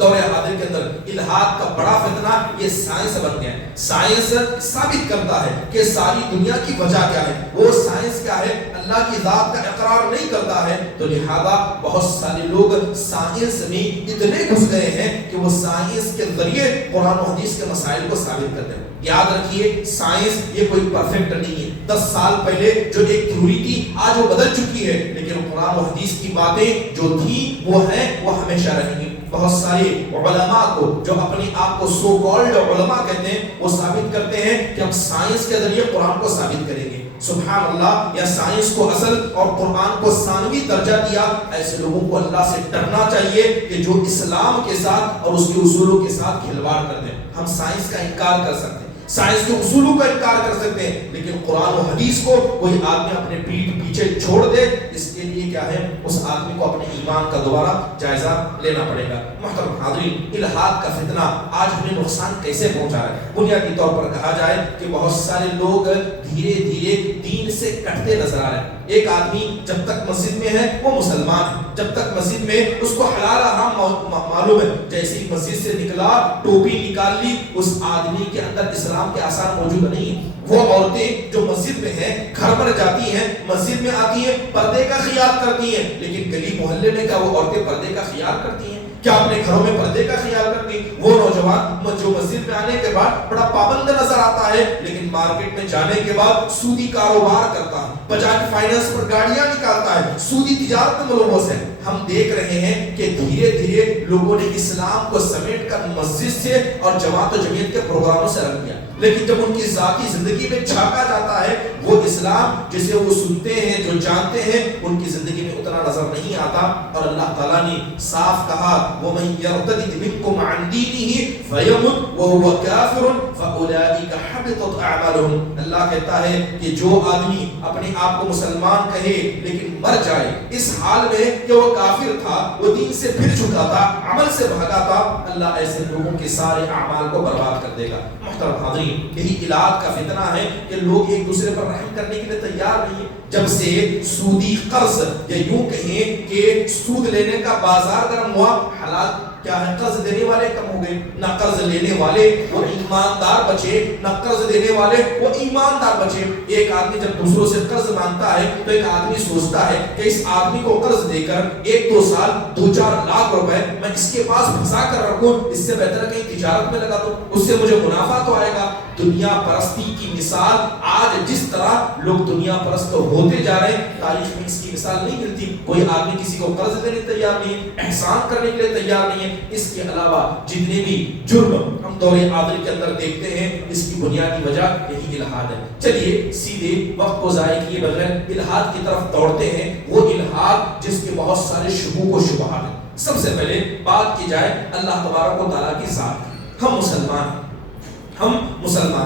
دور حاضر کے اندر الہاد کا بڑا فتنہ یہ سائنس بن گیا ہے. سائنس ثابت کرتا ہے کہ ساری دنیا کی وجہ کیا ہے, وہ سائنس کیا ہے, اللہ کی ذات کا اقرار نہیں کرتا ہے. تو لہذا بہت سارے لوگ سائنس میں اتنے گھس گئے ہیں کہ وہ سائنس کے ذریعے قرآن و حدیث کے مسائل کو ثابت کرتے ہیں. یاد رکھیے سائنس یہ کوئی پرفیکٹ نہیں ہے. 10 سال پہلے جو ایک تھیوری تھی آج وہ بدل چکی ہے, لیکن قرآن و حدیث کی باتیں جو تھی وہ ہیں, وہ ہمیشہ رہیں گی. بہت سارے علماء کو جو اپنے آپ کو سو کالڈ علماء کہتے ہیں, وہ ثابت کرتے ہیں کہ ہم سائنس کے ذریعے قرآن کو ثابت کریں گے. سبحان اللہ, یا سائنس کو اصل اور قرآن کو ثانوی درجہ دیا. ایسے لوگوں کو اللہ سے ڈرنا چاہیے کہ جو اسلام کے ساتھ اور اس کے اصولوں کے ساتھ کھلواڑ کرتے ہیں. ہم سائنس کا انکار کر سکتے ہیں, سائنس کے اصولوں کا انکار کر سکتے ہیں, لیکن قرآن و حدیث کو کوئی آدمی اپنے پیٹھ پیچھے چھوڑ دے, اس کے لیے کیا ہے, اس آدمی کو اپنے ایمان کا دوبارہ جائزہ لینا پڑے گا. محترم حاضرین, الہاد کا فتنہ آج ہمیں نقصان کیسے پہنچا ہے؟ بنیادی طور پر کہا جائے کہ بہت سارے لوگ دھیرے دھیرے دین سے کٹتے نظر آ رہے ہیں. ایک آدمی جب تک مسجد میں ہے وہ مسلمان ہے, جب تک مسجد میں اس کو حلال حرام معلوم ہے, جیسے ہی مسجد سے نکلا ٹوپی نکال لی, اس آدمی کے اندر اسلام کے آثار موجود نہیں ہیں. وہ عورتیں جو مسجد میں ہیں, گھر پر جاتی ہیں, مسجد میں آتی ہیں, پردے کا خیال کرتی ہیں, لیکن گلی محلے میں کیا وہ عورتیں پردے کا خیال کرتی ہیں؟ کیا اپنے گھروں میں پردے کا خیال کرتی؟ وہ نوجوان جو مسجد میں آنے کے بعد بڑا پابند نظر آتا ہے, لیکن مارکیٹ میں جانے کے بعد سودی کاروبار کرتا ہے, بجاج فائنانس پر گاڑیاں نکالتا ہے, سودی تجارت میں ملوث ہے. ہم دیکھ رہے ہیں کہ دھیرے دھیرے لوگوں نے اسلام کو سمیٹ کر مسجد سے اور جماعت و جمعیت کے پروگراموں سے رکھ دیا, لیکن جب ان کی ذاتی زندگی میں جھانکا جاتا ہے, وہ اسلام جسے وہ سنتے ہیں, جو جانتے ہیں, ان کی زندگی میں اتنا نظر نہیں آتا. اور اللہ تعالیٰ نے صاف کہا وَمَن يَرْتَدِدْ مِنْكُمْ عَنْ دِينِهِ فَيَمُتْ وَهُوَ كَافِرٌ فَأُولَٰئِكَ حَبِطَتْ أَعْمَالُهُمْ. اللہ کہتا ہے کہ جو آدمی اپنے آپ کو مسلمان کہے لیکن مر جائے اس حال میں کہ وہ کافر تھا, وہ دین سے پھر چکا تھا, عمل سے بھاگا تھا, اللہ ایسے لوگوں کے سارے اعمال کو برباد کر دے گا. محترم حاضرین, یہی الہاد کا فتنہ ہے کہ لوگ ایک دوسرے پر رحم کرنے کے لیے تیار نہیں ہیں. جب سے سودی قرض یا یوں کہیں کہ سود لینے کا بازار گرم ہوا, حالات کیا ہے, قرض دینے والے کم ہو گئے, نہ قرض لینے والے وہ ایماندار بچے, نہ قرض دینے والے وہ ایماندار بچے. ایک آدمی جب دوسروں سے قرض مانگتا ہے تو ایک آدمی سوچتا ہے کہ اس آدمی کو قرض دے کر 1-2 سال 2-4 لاکھ روپے میں اس کے پاس پھنسا کر رکھوں, اس سے بہتر ہے کہیں تجارت میں لگا دوں, اس سے مجھے منافع تو آئے گا. دنیا پرستی کی مثال آج جس طرح لوگ دنیا پرست ہوتے جا رہے ہیں، تاریخ میں اس کی مثال نہیں ملتی. کوئی آدمی کسی کو قرض دینے تیار نہیں ہے، احسان کرنے کے لیے تیار نہیں ہے. اس کے علاوہ جتنے بھی جرم ہم دور عادل کے اندر دیکھتے ہیں، اس کی بنیادی وجہ یہی الحاد ہے. چلیے سیدھے وقت کو ضائع کیے بغیر الحاد کی طرف دوڑتے ہیں. وہ الحاد جس کے بہت سارے شبوہ و شبہات ہیں. سب سے پہلے بات کی جائے اللہ تبارک و تعالیٰ کی ذات. ہم مسلمان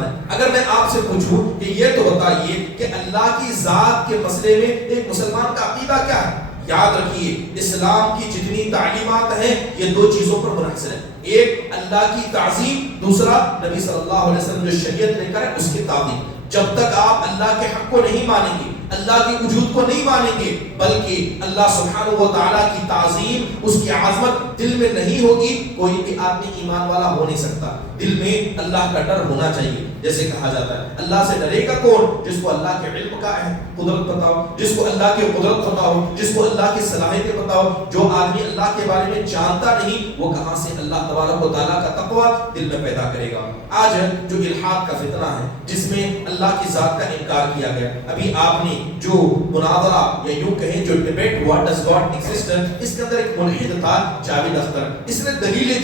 ہیں. اگر میں آپ سے پوچھوں کہ یہ تو بتائیے کہ اللہ کی ذات کے مسئلے میں ایک مسلمان کا عقیدہ کیا ہے؟ یاد رکھیے اسلام کی جتنی تعلیمات ہیں یہ دو چیزوں پر منحصر ہے. ایک اللہ کی تعظیم، دوسرا نبی صلی اللہ علیہ وسلم جو شریعت لے کر ہے اس کی تعظیم. جب تک آپ اللہ کے حق کو نہیں مانیں گے، اللہ کی وجود کو نہیں مانیں گے، بلکہ اللہ سبحانہ و تعالیٰ کی تعظیم، اس کی عظمت دل میں نہیں ہوگی، کوئی بھی آدمی ایمان والا ہو نہیں سکتا. دل میں اللہ کا ڈر ہونا چاہیے. جیسے کہا جاتا ہے اللہ سے ڈرے گا کون؟ جس کو اللہ کے علم کا ہے قدرت پتا ہو، جس کو اللہ کی قدرت پتا ہو، جس کو اللہ کی صلاحیتیں پتا ہو. جو آدمی اللہ کے بارے میں جانتا نہیں، وہ کہاں سے اللہ تبارک و تعالیٰ کا تقوی دل میں پیدا کرے گا. آج جو الحاد کا فتنہ ہے جس میں اللہ کی ذات کا انکار کیا گیا، ابھی آپ نے جو مناظرہ یا یوں کہیں جو ڈیبیٹ ہوا ڈز گاڈ ایگزسٹ، اس کے اندر ایک ملحد تھا جاوید اختر. اس نے دلیلیں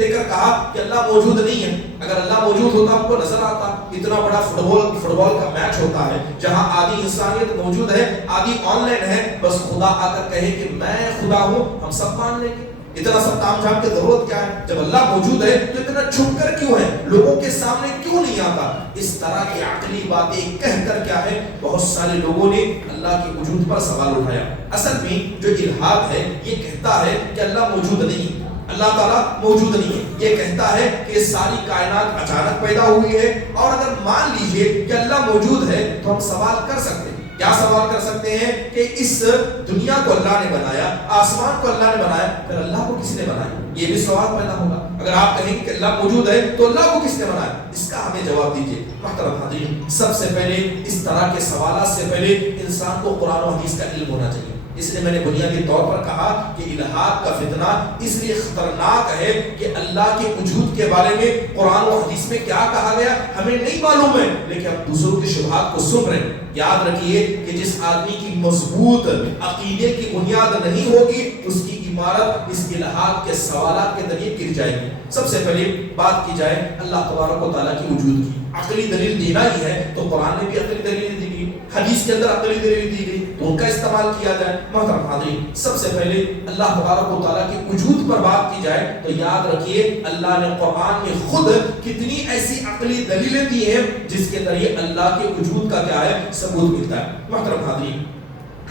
دے کر کہا کہ اللہ موجود نہیں ہے. اگر اللہ موجود ہوتا آپ کو نظر آتا. اتنا بڑا فٹ بال کا میچ ہوتا ہے جہاں آدھی انسانیت موجود ہے، آدھی آن لائن ہے، بس خدا آ کر کہے کہ میں خدا ہوں، ہم سب مان لیں گے. اتنا سب تام جھام کی ضرورت کیا ہے؟ جب اللہ موجود ہے تو اتنا چھپ کر کیوں ہے؟ لوگوں کے سامنے کیوں نہیں آتا؟ اس طرح کی عقلی باتیں کہہ کر کیا ہے بہت سارے لوگوں نے اللہ کے وجود پر سوال اٹھایا. اصل میں جو الحاد ہے یہ کہتا ہے کہ اللہ موجود نہیں، اللہ تعالیٰ موجود نہیں ہے. یہ کہتا ہے کہ ساری کائنات اچانک پیدا ہوئی ہے. اور اگر مان لیجئے کہ اللہ موجود ہے تو ہم سوال کر سکتے ہیں. کیا سوال کر سکتے ہیں کہ اس دنیا کو اللہ نے بنایا، آسمان کو اللہ نے بنایا، پھر اللہ کو کس نے بنایا؟ یہ بھی سوال پیدا ہوگا. اگر آپ کہیں کہ اللہ موجود ہے تو اللہ کو کس نے بنایا؟ اس کا ہمیں جواب دیجیے. محترم حاضرین، سب سے پہلے اس طرح کے سوالات سے پہلے انسان کو قرآن و حدیث کا علم ہونا چاہیے. اس لیے میں نے بنیادی طور پر کہا کہ الحاد کا فتنہ اس لیے خطرناک ہے کہ اللہ کے وجود کے بارے میں قرآن و حدیث میں کیا کہا گیا ہمیں نہیں معلوم ہے، لیکن ہم دوسروں کی شبہات کو سن رہے ہیں. یاد رکھیے کہ جس آدمی کی مضبوط عقیدے کی بنیاد نہیں ہوگی اس کی عمارت اس الحاد کے سوالات کے ذریعے گر جائے گی. سب سے پہلے بات کی جائے اللہ تبارک و تعالیٰ کی وجود کی. عقلی دلیل دینا ہی ہے تو قرآن میں بھی عقلی دلیل دی گئی، حدیث کے اندر عقلی دلیل دی گئی، تو ان کا استعمال کیا جائے. محترم حاضرین، سب سے پہلے اللہ تبارک و تعالیٰ کے وجود پر بات کی جائے تو یاد رکھیے اللہ نے قرآن میں خود کتنی ایسی عقلی دلیلیں دی ہیں جس کے ذریعے اللہ کے وجود کا کیا ہے ثبوت ملتا ہے. محترم حاضرین،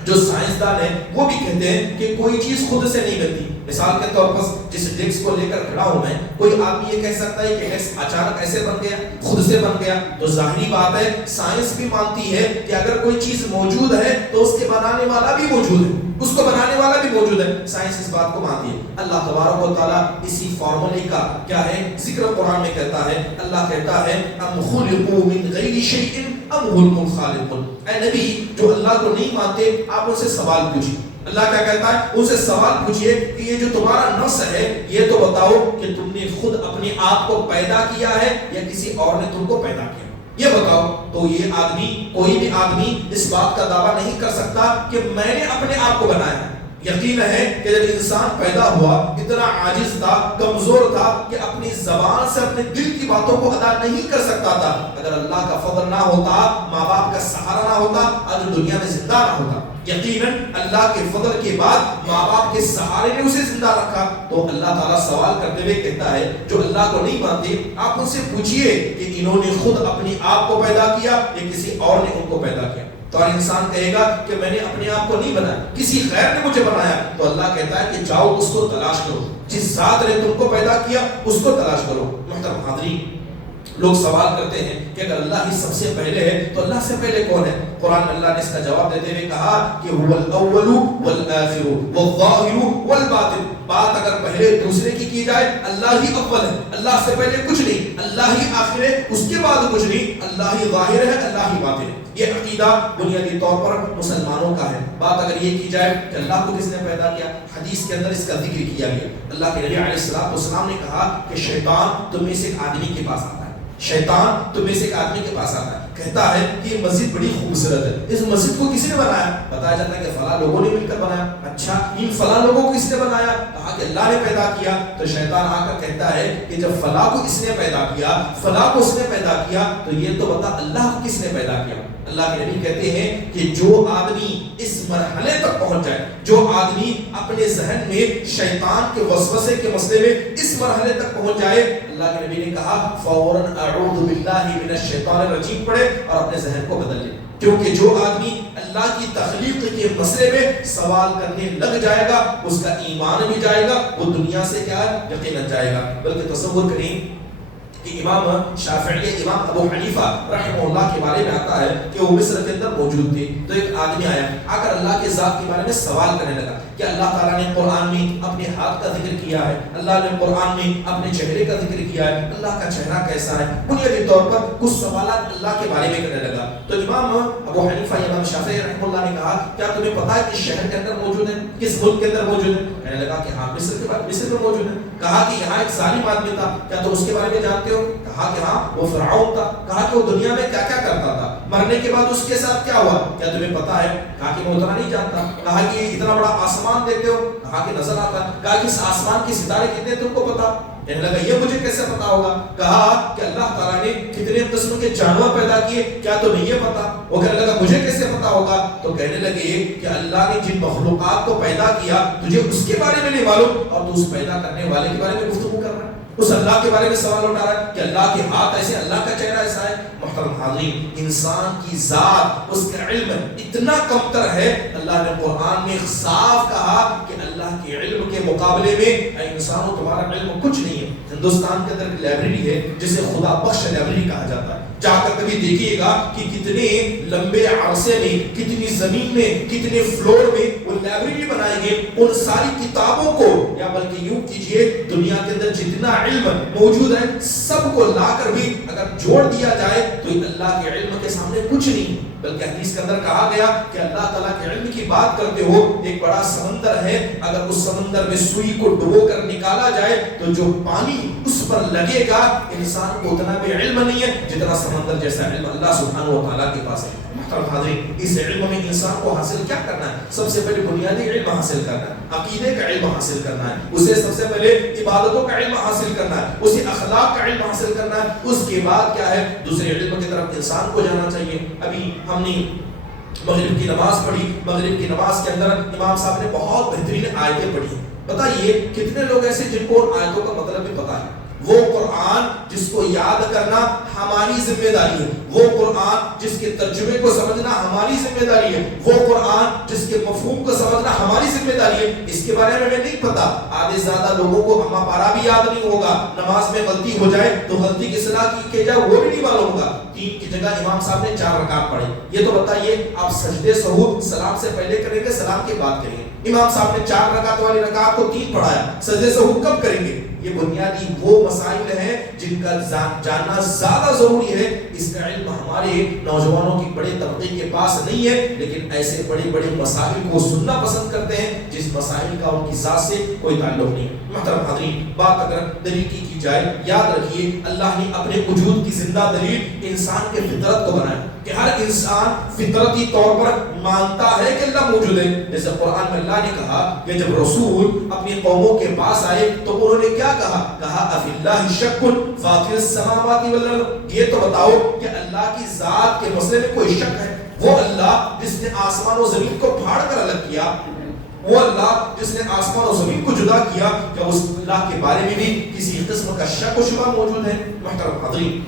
جو سائنسدان ہیں وہ بھی کہتے ہیں کہ کوئی چیز خود سے نہیں بنتی. مثال کے طور پر جس ڈیسک کو لے کر کھڑا ہوں میں، کوئی آدمی یہ کہہ سکتا ہے کہ ڈیسک اچانک ایسے بن گیا، خود سے بن گیا؟ تو ظاہری بات ہے سائنس بھی مانتی ہے کہ اگر کوئی چیز موجود ہے تو اس کے بنانے والا بھی موجود ہے، اس کو بنانے والا بھی موجود ہے. سائنس اس بات کو مانتی ہے. اللہ تبارک و تعالیٰ اسی فارمولے کا کیا ہے ذکر قرآن میں کرتا ہے. اللہ کہتا ہے ام خلقوا من غیر شیء ام هم الخالقون. اے نبی جو اللہ کو نہیں مانتے آپ ان سے سوال پوچھیے. اللہ کیا کہتا ہے؟ ان سے سوال پوچھئے کہ یہ جو تمہارا نفس ہے یہ تو بتاؤ کہ تم نے خود اپنے آپ کو پیدا کیا ہے یا کسی اور نے تم کو پیدا کیا؟ یہ بتاؤ. تو یہ آدمی، کوئی بھی آدمی اس بات کا دعویٰ نہیں کر سکتا کہ میں نے اپنے آپ کو بنایا ہے. یقین ہے کہ جب انسان پیدا ہوا اتنا عاجز تھا، کمزور تھا کہ اپنی زبان سے اپنے دل کی باتوں کو ادا نہیں کر سکتا تھا. اگر اللہ کا فضل نہ ہوتا، ماں باپ کا سہارا نہ ہوتا، آج دنیا میں زندہ نہ ہوتا. یقیناً اللہ کے فضل کے بعد ماں باپ کے سہارے نے اسے زندہ رکھا. تو اللہ تعالیٰ سوال کرتے ہوئے کہتا ہے جو اللہ کو نہیں مانتے آپ ان سے پوچھئے کہ انہوں نے خود اپنے آپ کو پیدا کیا یا کسی اور نے ان کو پیدا کیا؟ تو انسان کہے گا کہ میں نے اپنے آپ کو نہیں بنایا، کسی غیر نے مجھے بنایا. تو اللہ کہتا ہے کہ جاؤ اس کو تلاش کرو، جس ذات نے تم کو پیدا کیا اس کو تلاش کرو. محترم حاضرین، لوگ سوال کرتے ہیں کہ اگر اللہ ہی سب سے پہلے ہے تو اللہ سے پہلے کون ہے؟ قرآن میں اللہ نے اس کا جواب دیتے ہوئے کہا کہ هو الاول والآخر والظاہر والباطن. بات اگر پہلے دوسرے کی جائے اللہ ہی اول ہے، اللہ سے پہلے کچھ نہیں، اللہ ہی آخر ہے، اس کے بعد کچھ نہیں، اللہ ہی ظاہر ہے، اللہ ہی باطن ہے. یہ عقیدہ بنیادی طور پر مسلمانوں کا ہے. بات اگر یہ کی جائے کہ اللہ کو کس نے پیدا کیا، حدیث کے اندر اس کا ذکر کیا گیا. اللہ کے نبی علیہ السلام نے کہا کہ شیطان تم میں سے ایک آدمی کے پاس آتا ہے، شیطان تم میں سے ایک آدمی کے پاس آتا ہے، کہتا ہے کہ یہ مسجد بڑی خوبصورت ہے، اس مسجد کو کسی نے بنایا؟ بتایا جاتا ہے کہ فلاں لوگوں نے مل کر بنایا۔ اچھا، ان فلاں لوگوں کو کس نے بنایا؟ کہا کہ اللہ نے پیدا کیا۔ تو شیطان آ کر کہتا ہے کہ جب فلاں کو اس نے پیدا کیا، فلاں کو اس نے پیدا کیا، تو یہ تو بتا اللہ کو کس نے پیدا کیا؟ اللہ کے نبی کہتے ہیں کہ جو آدمی اس مرحلے تک پہنچ جائے، جو آدمی اپنے ذہن میں شیطان کے وسوسے کے مسئلے میں اس مرحلے تک پہنچ جائے، اللہ کے نبی نے کہا فوراً اعوذ باللہ من الشیطان الرجیم پڑھے اور اپنے ذہن کو بدل لے، کیونکہ جو آدمی اللہ کی تخلیق کے مسئلے میں سوال کرنے لگ جائے گا، اس کا ایمان بھی جائے گا، وہ دنیا سے کیا یقیناً جائے گا۔ بلکہ تصور کریں کہ امام شافعی، امام ابو حنیفہ رحمہ اللہ کے بارے میں آتا ہے کہ وہ مصر کے اندر موجود تھے، تو ایک آدمی آیا، آ کر اللہ کے ذات کے بارے میں سوال کرنے لگا کہ اللہ تعالیٰ نے قرآن میں اپنے ہاتھ کا ذکر کیا ہے، اللہ نے قرآن میں اپنے چہرے کا ذکر کیا ہے، اللہ کا چہرہ کیسا ہے، بنیادی طور پر کچھ سوالات اللہ کے بارے میں کرنے لگا۔ تو امام ابو حنیفہ، امام شافعی رحمہ اللہ نے کہا کیا تمہیں پتا ہے کس شہر کے اندر موجود ہے، کس ملک کے اندر موجود ہے؟ کہنے لگا کہ ہاں مصر کے بعد مصر میں موجود ہے۔ کہا کہ یہاں ایک ظالم آدمی تھا، کیا تم اس کے بارے میں جانتے ہو؟ کہا کہ ہاں وہ فرعون تھا۔ کہا کہ وہ دنیا میں کیا کیا کرتا تھا، مرنے کے بعد اس کے ساتھ کیا ہوا، کیا تمہیں پتا ہے؟ کہا کہ میں اتنا نہیں جانتا۔ کہا کہ اتنا بڑا آسمان دیکھتے ہو؟ کہا کہ نظر آتا ہے۔ کہا کہ اس آسمان کے ستارے کتنے تم کو پتا؟ کہنے لگا یہ مجھے کیسے پتا ہوگا؟ کہا کہ اللہ تعالیٰ نے کتنے قسم کے جانور پیدا کیے، کیا تمہیں یہ پتا؟ وہ کہنے لگا مجھے کیسے پتا ہوگا؟ تو کہنے لگے کہ اللہ نے جن مخلوقات کو پیدا کیا تجھے اس کے بارے میں نہیں معلوم، اور تو اس پیدا کرنے والے کے بارے میں گفتگو کر رہا ہے، اس اللہ کے بارے میں سوال اٹھا رہا ہے کہ اللہ کے ہاتھ ایسے، اللہ کا چہرہ ایسا ہے۔ محترم حاضرین، انسان کی ذات، اس کا علم اتنا کمتر ہے، اللہ نے قرآن میں صاف کہا کہ اللہ کے علم کے مقابلے میں اے انسانوں تمہارا علم کچھ نہیں ہے۔ ہندوستان کے اندر ایک لائبریری ہے جسے خدا بخش لائبریری کہا جاتا ہے، جا کر کبھی دیکھیے گا کہ کتنے لمبے عرصے میں، کتنی زمین میں، کتنے فلور میں وہ لائبریری بنائے گئے، ان ساری کتابوں کو، یا بلکہ یوں کیجئے دنیا کے اندر جتنا علم موجود ہے سب کو لا کر بھی اگر جوڑ دیا جائے تو اللہ کے علم کے سامنے کچھ نہیں۔ بلکہ حدیث کے اندر کہا گیا کہ اللہ تعالیٰ کے علم کی بات کرتے ہو، ایک بڑا سمندر ہے، اگر اس سمندر میں سوئی کو ڈبو کر نکالا جائے تو جو پانی اس پر لگے گا انسان کو اتنا بھی علم نہیں ہے جتنا سمندر جیسا علم اللہ سبحانہ و تعالیٰ کے پاس ہے۔ محترم حاضرین، اس علم میں انسان کو حاصل کیا کرنا ہے؟ سب سے پہلے بنیادی علم حاصل کرنا ہے، عقیدے کا علم حاصل کرنا ہے، اسے سب سے پہلے عبادتوں کا علم حاصل کرنا ہے، اسے اخلاق کا علم حاصل کرنا ہے، اس کے بعد کیا ہے دوسرے علم کی طرف انسان کو جانا چاہیے۔ ابھی ہم نے مغرب کی نماز پڑھی، مغرب کی نماز کے اندر امام صاحب نے بہت بہترین آیتیں پڑھی۔ بتائیے کتنے لوگ ایسے جن کو ان آیتوں کا مطلب بھی پتا ہے؟ وہ قرآن جس کو یاد کرنا ہماری ذمہ داری ہے، وہ قرآن جس کے ترجمے کو سمجھنا ہماری ذمہ داری ہے، وہ قرآن جس کے مفہوم کو سمجھنا ہماری ذمہ داری ہے۔ اس کے بارے میں نہیں پتا، آدھے زیادہ لوگوں کو اما پارا بھی یاد نہیں ہوگا، نماز میں غلطی ہو جائے تو غلطی کی اصلاح کی جائے وہ بھی نہیں معلوم ہوگا۔ 3 کی جگہ امام صاحب نے 4 رکعت پڑھی، یہ تو بتائیے آپ سجدے سہو سلام سے پہلے کریں گے سلام کے بعد کریں گے؟ امام صاحب نے 4 رکعت والی رکعت کو 3 پڑھایا، سجدے سہو کب کریں گے؟ یہ بنیادی وہ مسائل ہیں جن کا جاننا زیادہ ضروری ہے۔ اس کا علم ہمارے نوجوانوں کی بڑے طبقے کے پاس نہیں ہے، لیکن ایسے بڑے بڑے مسائل کو سننا پسند کرتے ہیں جس مسائل کا ان کی ذات سے کوئی تعلق نہیں۔ محترم حاضرین، بات اگر دلیل کی جائے، یاد رکھیے اللہ نے اپنے وجود کی زندہ دلیل انسان کے فطرت کو بنایا کہ ہر انسان فطرتی طور پر مانتا ہے کہ اللہ موجود ہے۔ جیسے قرآن میں اللہ نے کہا کہ جب رسول اپنی قوموں کے پاس آئے تو انہوں نے کیا کہا؟ کہا افی اللہ شک فاطر السماوات والارض، یہ تو بتاؤ کہ اللہ کی ذات کے مسئلے میں کوئی شک ہے؟ وہ اللہ جس نے آسمان و زمین کو پھاڑ کر الگ کیا، وہ اللہ جس نے آسمان و زمین کو جدا کیا، کیا اس اللہ کے بارے میں بھی کسی قسم کا شک و شبہ موجود ہے؟ محترم حاضرین،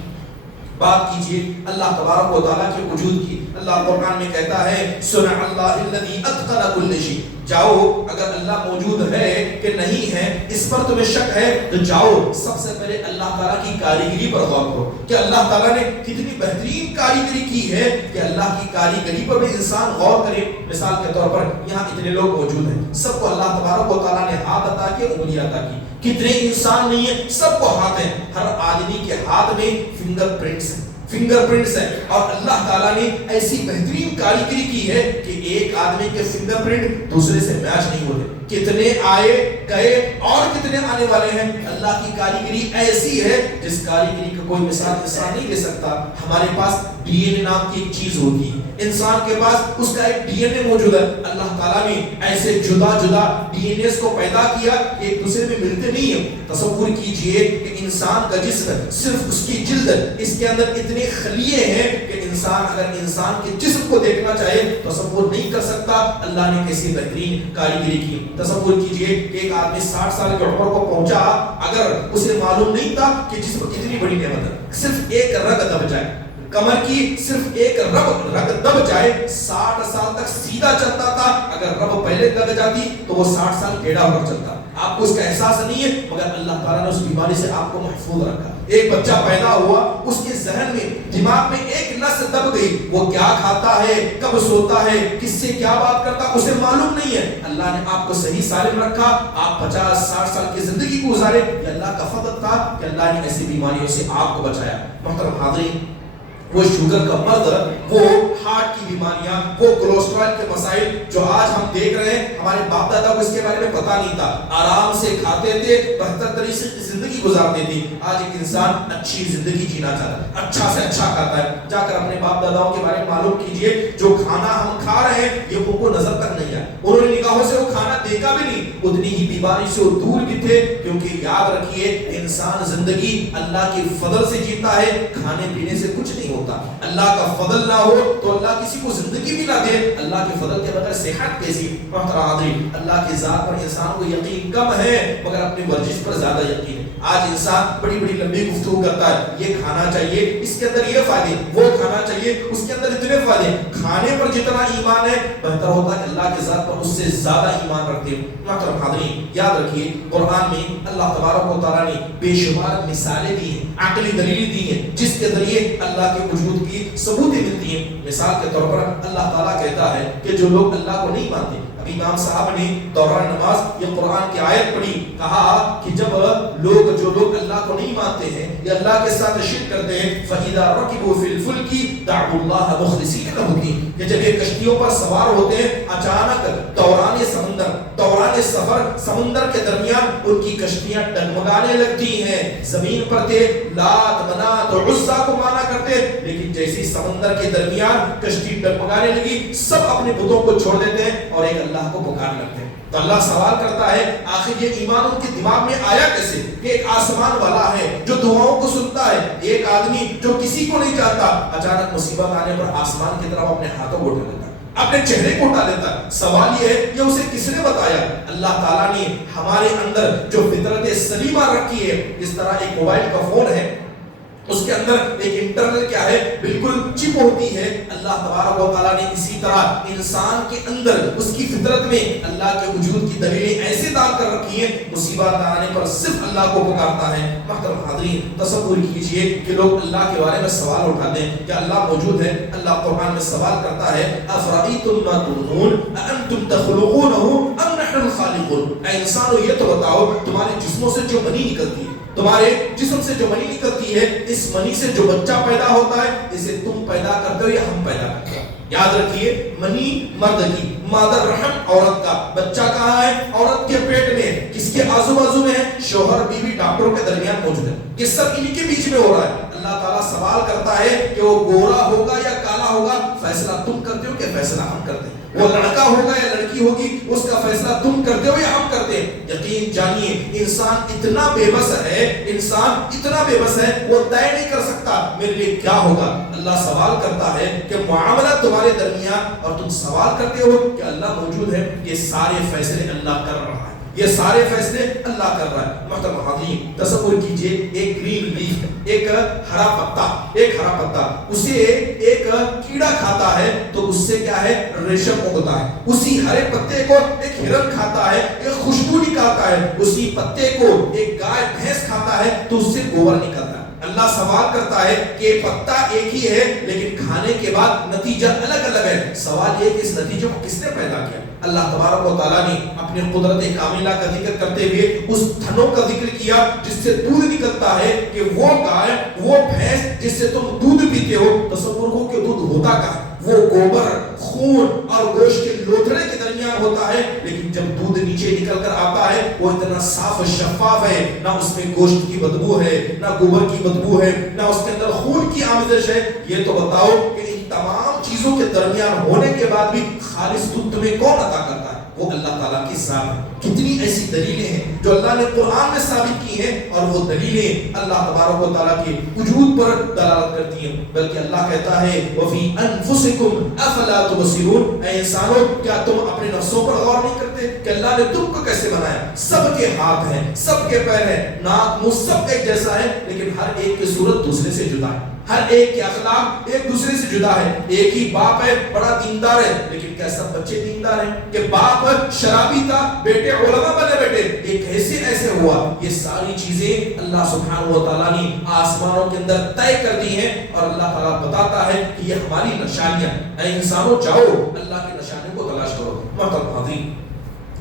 بات کیجئے اللہ تبارک و تعالیٰ کے وجود کی۔ اللہ قرآن میں کہتا ہے سنع اللہ الذی اتقن کل شیء، جاؤ اگر اللہ موجود ہے کہ نہیں ہے اس پر تمہیں شک ہے تو جاؤ سب سے پہلے اللہ تعالیٰ کی کاریگری پر غور کرو کہ اللہ تعالیٰ نے کتنی بہترین کاریگری کی ہے کہ اللہ کی کاریگری پر بھی انسان غور کرے۔ مثال کے طور پر یہاں اتنے لوگ موجود ہیں، سب کو اللہ تبارک و تعالیٰ نے ہاتھ عطا کیے، انگلی عطا کی۔ کتنے انسان نہیں ہیں، سب کو ہاتھ ہیں، ہر آدمی کے ہاتھ میں فنگر پرنٹس ہیں، فنگر پرنٹس ہے، اور اللہ تعالیٰ نے ایسی بہترین کاریگری کی ہے کہ ایک آدمی کے فنگر پرنٹ دوسرے سے میچ نہیں ہوتے۔ کتنے آئے گئے اور کتنے آنے والے ہیں. اللہ کی کاریگری ایسی ہے جس کاریگری کا کوئی مثال انسان نہیں دے سکتا. ہمارے پاس ڈی این اے نام کی ایک چیز ہوتی ہے, انسان کے پاس اس کا ایک ڈی این اے موجود ہے. اللہ تعالیٰ نے ایسے جدا جدا ڈی این اے کو پیدا کیا کہ ایک دوسرے میں ملتے نہیں ہیں. تصور کیجئے کہ انسان کا جسم, صرف اس کی جلد, اس کے اندر اتنے خلیے ہیں کہ انسان اگر انسان کے جسم کو دیکھنا چاہے تصور نہیں کر سکتا اللہ نے کیسی بہترین کاریگری کی. تصور کیجئے کہ ایک آدمی 60 سال کی عمر کو پہنچا, اگر اسے معلوم نہیں تھا کہ جسم کتنی بڑی نعمت ہے, صرف ایک رگ دب جائے, کمر کی صرف ایک رگ دب جائے, 60 سال تک سیدھا چلتا تھا. اگر رگ پہلے دب جاتی تو وہ 60 سال ٹیڑھا ہو چلتا. آپ کو اس کا احساس نہیں ہے, مگر اللہ تعالیٰ نے اس بیماری سے آپ کو محفوظ رکھا. ایک بچہ پیدا ہوا, اس کے ذہن میں, دماغ میں ایک نس دب گئی, وہ کیا کھاتا ہے, کب سوتا ہے, کس سے کیا بات کرتا, اسے معلوم نہیں ہے. اللہ نے آپ کو صحیح سالم رکھا, آپ 50-60 سال کی زندگی گزارے. یہ اللہ کا فضل تھا کہ اللہ نے ایسی بیماریوں سے آپ کو بچایا. محترم حاضرین, وہ شوگر کا مرض, وہ ہارٹ کی بیماریاں, وہ کولیسٹرول کے مسائل جو آج ہم دیکھ رہے ہیں, ہمارے باپ دادا کو اس کے بارے میں پتہ نہیں تھا. آرام سے کھاتے تھے, بہتر طریقے سے زندگی گزارتے تھے. آج ایک انسان اچھی زندگی جینا چاہتا ہے, اچھا سے اچھا کھاتا ہے. جا کر اپنے باپ داداؤں کے بارے میں معلوم کیجئے, جو کھانا ہم کھا رہے ہیں یہ ان کو نظر تک نہیں آیا, انہوں نے نگاہوں سے وہ کھانا دیکھا بھی نہیں. اتنی ہی بیماری سے وہ دور بھی تھے, کیونکہ یاد رکھیے انسان زندگی اللہ کے فضل سے جیتا ہے, کھانے پینے سے کچھ نہیں ہوتا. اللہ کا فضل نہ ہو تو اللہ کسی کو زندگی بھی نہ دے, اللہ کے فضل کے بغیر صحت کیسی. محترم حاضرین, اللہ کی ذات پر انسان کو یقین کم ہے مگر اپنی ورزش پر زیادہ یقین ہے. آج انسان بڑی بڑی لمبی گفتگو کرتا ہے, یہ کھانا چاہیے, اس کے اندر یہ فائدے, وہ کھانا چاہیے, اس کے اندر اتنے فائدے. کھانے پر جتنا ایمان ہے بہتر ہوتا ہے کہ اللہ کے ذات پر اس سے زیادہ ایمان رکھتے ہو. محترم حاضرین, یاد رکھیے قرآن میں اللہ تبارک و تعالیٰ نے بے شمار مثالیں دی ہیں, عقلی دلیل دی ہیں, جس کے ذریعے اللہ کے وجود کی ثبوتیں ملتی ہیں. مثال کے طور پر اللہ تعالیٰ کہتا ہے کہ جو لوگ اللہ کو نہیں مانتے, ابھی امام صاحب نے دوران نماز یہ قرآن کی آیت پڑھی, کہا کہ جب جو لوگ اللہ کو نہیں مانتے ہیں یا اللہ کے ساتھ شرک کرتے ہیں, فَإِذَا رَكِبُوا فِي الْفُلْكِ دَعُوا اللَّهَ مُخْلِصِينَ لَهُ الدِّينَ, کہ جب یہ کشتیوں پر سوار ہوتے ہیں, اچانک دوران سمندر, دوران سفر, سمندر کے درمیان ان کی کشتیاں ڈگمگانے لگتی ہیں. زمین پر تھے, لات منات اور عزا کو مانا کرتے, لیکن جیسی سمندر کے درمیان کشتی ڈگمگانے لگی, سب اپنے بتوں کو چھوڑ دیتے ہیں اور ایک اللہ کو پکار لگتے ہیں. تو اللہ سوال کرتا ہے آخر یہ ایمان ان کے دماغ میں آیا کیسے کہ ایک آسمان والا ہے جو دعاؤں کو سنتا ہے, ایک آدمی جو کسی کو نہیں جانتا, اچانک مصیبت آنے پر آسمان کی طرف اپنے ہاتھوں کو اٹھا لیتا ہے, اپنے چہرے کو اٹھا لیتا ہے. سوال یہ ہے یہ اسے کس نے بتایا؟ اللہ تعالیٰ نے ہمارے اندر جو فطرت سلیمہ رکھی ہے, جس طرح ایک موبائل کا فون ہے, اس کے اندر ایک انٹرنل کیا ہے, بالکل چپ ہوتی ہے. اللہ تبارک و تعالیٰ نے اسی طرح انسان کے اندر اس کی فطرت میں اللہ کے وجود کی دلیلیں ایسے ڈال کر رکھی ہیں, مصیبت آنے پر صرف اللہ کو پکارتا ہے. محترم حاضرین, تصور کیجئے کہ لوگ اللہ کے بارے میں سوال اٹھاتے ہیں, کیا اللہ موجود ہے؟ اللہ قرآن میں سوال کرتا ہے, افرأیتم ما تمنون اانتم تخلقونہ ام نحن الخالقون. اے انسانو یہ تو بتاؤ, تمہارے جسموں سے جو منی نکلتی ہے, تمہارے جسم سے جو منی نکلتی ہے, اس منی سے جو بچہ پیدا ہوتا ہے, اسے تم پیدا کرتے ہو یا ہم پیدا کرتے ہیں؟ یاد رکھیے, منی مرد کی, مادر رحم عورت کا, بچہ کہاں ہے؟ عورت کے پیٹ میں. کس کے آزو بازو میں ہے؟ شوہر بیوی ڈاکٹروں کے درمیان موجود ہے. یہ سب انہی کے بیچ میں ہو رہا ہے. اللہ تعالیٰ سوال کرتا ہے کہ وہ گورا ہوگا یا کالا ہوگا, فیصلہ تم کرتے ہو کہ فیصلہ ہم کرتے ہیں؟ وہ لڑکا ہوگا یا لڑکی ہوگی, اس کا فیصلہ تم کرتے ہو یا ہم کرتے ہیں؟ یقین جانیے انسان اتنا بے بس ہے, انسان اتنا بے بس ہے, وہ طے نہیں کر سکتا میرے لیے کیا ہوگا. اللہ سوال کرتا ہے کہ معاملہ تمہارے درمیان, اور تم سوال کرتے ہو کہ اللہ موجود ہے. یہ سارے فیصلے اللہ کر رہا ہے, یہ سارے فیصلے اللہ کر رہا ہے. محترم حاضرین, تصور کیجئے ایک گرین لیف, ایک ہرا پتا, اسے ایک کیڑا کھاتا ہے تو اس سے کیا ہے؟ ریشم اگتا ہے. اسی ہرے پتے کو ایک ہرن کھاتا ہے, ایک خوشبو نکالتا ہے. اسی پتے کو ایک گائے بھینس کھاتا ہے تو اس سے گوبر نکلتا ہے. اللہ سوال کرتا ہے کہ پتا ایک ہی ہے لیکن کھانے کے بعد نتیجہ الگ الگ ہے. سوال یہ کہ اس نتیجے کو کس نے پیدا کیا؟ اللہ تبارک و تعالیٰ نے اپنے قدرت کاملہ کا ذکر کرتے ہوئے اس تھنوں کا ذکر کیا جس سے دودھ نکلتا ہے, کہ وہ گائے, وہ بھینس جس سے تم دودھ پیتے ہو, تصور ہو کہ دودھ ہوتا کہاں؟ وہ گوبر خون اور گوشت کے لوتھڑے کے درمیان ہوتا ہے، لیکن جب دودھ نیچے نکل کر آتا ہے وہ اتنا صاف و شفاف ہے، نہ اس میں گوشت کی بدبو ہے، نہ گوبر کی بدبو ہے، نہ اس کے اندر خون کی آمیزش ہے۔ یہ تو بتاؤ کہ ان تمام چیزوں کے درمیان ہونے کے بعد بھی خالص دودھ تمہیں کون عطا کرتا ہے؟ وہ اللہ تعالیٰ کی ذات ہے۔ کتنی ایسی دلیلیں ہیں جو اللہ نے قرآن میں ثابت کی ہیں، اور وہ دلیلیں اللہ تبارک و تعالیٰ کے وجود پر دلالت کرتی ہیں۔ بلکہ اللہ کہتا ہے وَفِي أَنفُسِكُمْ أَفَلَا تُبْصِرُونَ، اے انسانوں کیا تم اپنے نفسوں پر غور نہیں کرتے کہ اللہ نے تم کو کیسے بنایا؟ سب کے ہاتھ ہیں، سب کے پیر ہیں، ناک منہ سب ایک جیسا ہے، لیکن ہر ایک کی صورت دوسرے سے جدا ہے، ہر ایک کے اخلاق ایک دوسرے سے جدا ہے۔ ایک ہی باپ ہے، بڑا دیندار ہے، لیکن کیا سب بچے دیندار ہیں؟ کہ باپ شرابی تھا، بیٹے علماء بنے بیٹے، یہ کیسے ایسے ہوا؟ یہ ساری چیزیں اللہ سبحانہ و تعالیٰ نے آسمانوں کے اندر طے کر دی ہیں، اور اللہ تعالیٰ بتاتا ہے کہ یہ ہماری نشانیاں، اے انسانوں جاؤ اللہ کی نشانیوں کو تلاش کرو۔ محترم حاضرین،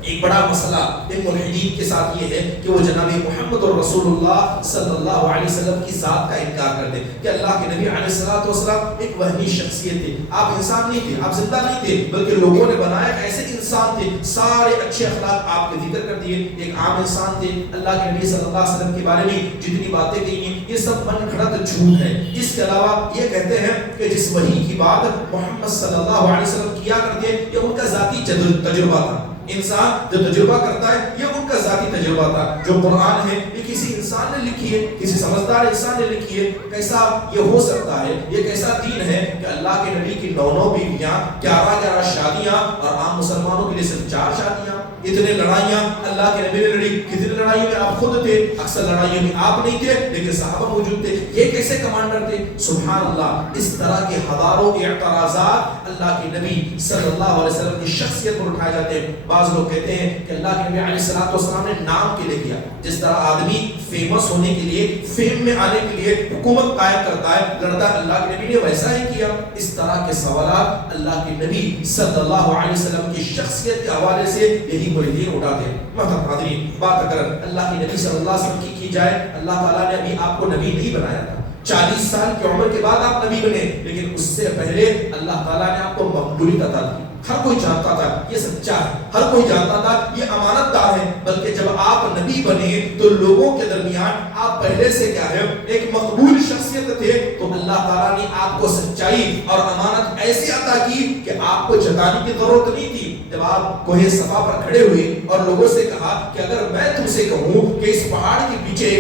ایک بڑا مسئلہ ان ملحدین کے ساتھ یہ ہے کہ وہ جناب محمد رسول اللہ صلی اللہ علیہ وسلم کی ذات کا انکار کرتے ہیں کہ اللہ کے نبی علیہ السلام ایک وہمی شخصیت تھے، آپ انسان نہیں تھے، آپ زندہ نہیں تھے، بلکہ لوگوں نے بنایا کہ ایسے انسان تھے، سارے اچھے اخلاق آپ کے ذکر کر دیے، ایک عام انسان تھے۔ اللہ کے نبی صلی اللہ علیہ وسلم کے بارے میں جتنی باتیں کہی ہیں یہ سب من گھڑت جھوٹ ہے۔ اس کے علاوہ یہ کہتے ہیں کہ جس وحی کی بات محمد صلی اللہ علیہ وسلم کیا کرتے ہیں یہ ان کا ذاتی تجربہ تھا۔ انسان جو تجربہ کرتا ہے یہ ان کا ذاتی تجربہ تھا۔ جو قرآن ہے یہ کسی انسان نے لکھی ہے، کسی سمجھدار انسان نے لکھی ہے۔ کیسا یہ ہو سکتا ہے؟ یہ کیسا دین ہے کہ اللہ کے نبی کی 9 بیویاں، 11 شادیاں، اور عام مسلمانوں کے لیے صرف 4 شادیاں؟ اتنے لڑائیاں اللہ کے نبی نے لڑی، کتنی لڑائیوں میں آپ خود تھے، اکثر لڑائیوں میں آپ نہیں تھے لیکن صحابہ موجود تھے، یہ کیسے کمانڈر تھے؟ سبحان اللہ، اس طرح کے ہزاروں اعتراضات اللہ کے نبی صلی اللہ علیہ وسلم کی شخصیت پر اٹھائے جاتے ہیں۔ بعض لوگ کہتے ہیں کہ اللہ کے نبی علیہ السلام نے نام کے لیے کیا، جس طرح آدمی فیمس ہونے کے لیے، فیم میں آنے کے لیے حکومت قائم کرتا ہے، لڑتا ہے، اللہ کے نبی نے ویسا ہی کیا۔ اس طرح کے سوالات اللہ کے نبی صلی اللہ علیہ وسلم کی شخصیت کے حوالے سے یہی ملحدین اٹھاتے ہیں۔ محترم حاضرین، بات اگر اللہ کے نبی صلی اللہ علیہ وسلم کی جائے، اللہ تعالیٰ نے ابھی آپ کو نبی نہیں بنایا تھا، 40 سال کی عمر کے بعد آپ نبی بنے، لیکن اس سے پہلے اللہ تعالیٰ نے آپ کو مقبولیت عطا کی۔ ہر کوئی جانتا تھا یہ سچا ہے، ہر کوئی جانتا تھا یہ امانت دار ہے، بلکہ جب آپ نبی بنے تو لوگوں کے درمیان آپ پہلے سے کیا ہے، ایک مقبول شخصیت تھے، تو اللہ تعالیٰ نے آپ کو سچائی اور امانت ایسی عطا کی کہ آپ کو جتانے کی ضرورت نہیں تھی۔ جب آپ کوہ صفا پر کھڑے ہوئے اور لوگوں سے کہا کہ اگر میں تم سے کہوں کہ اس پہاڑ کے پیچھے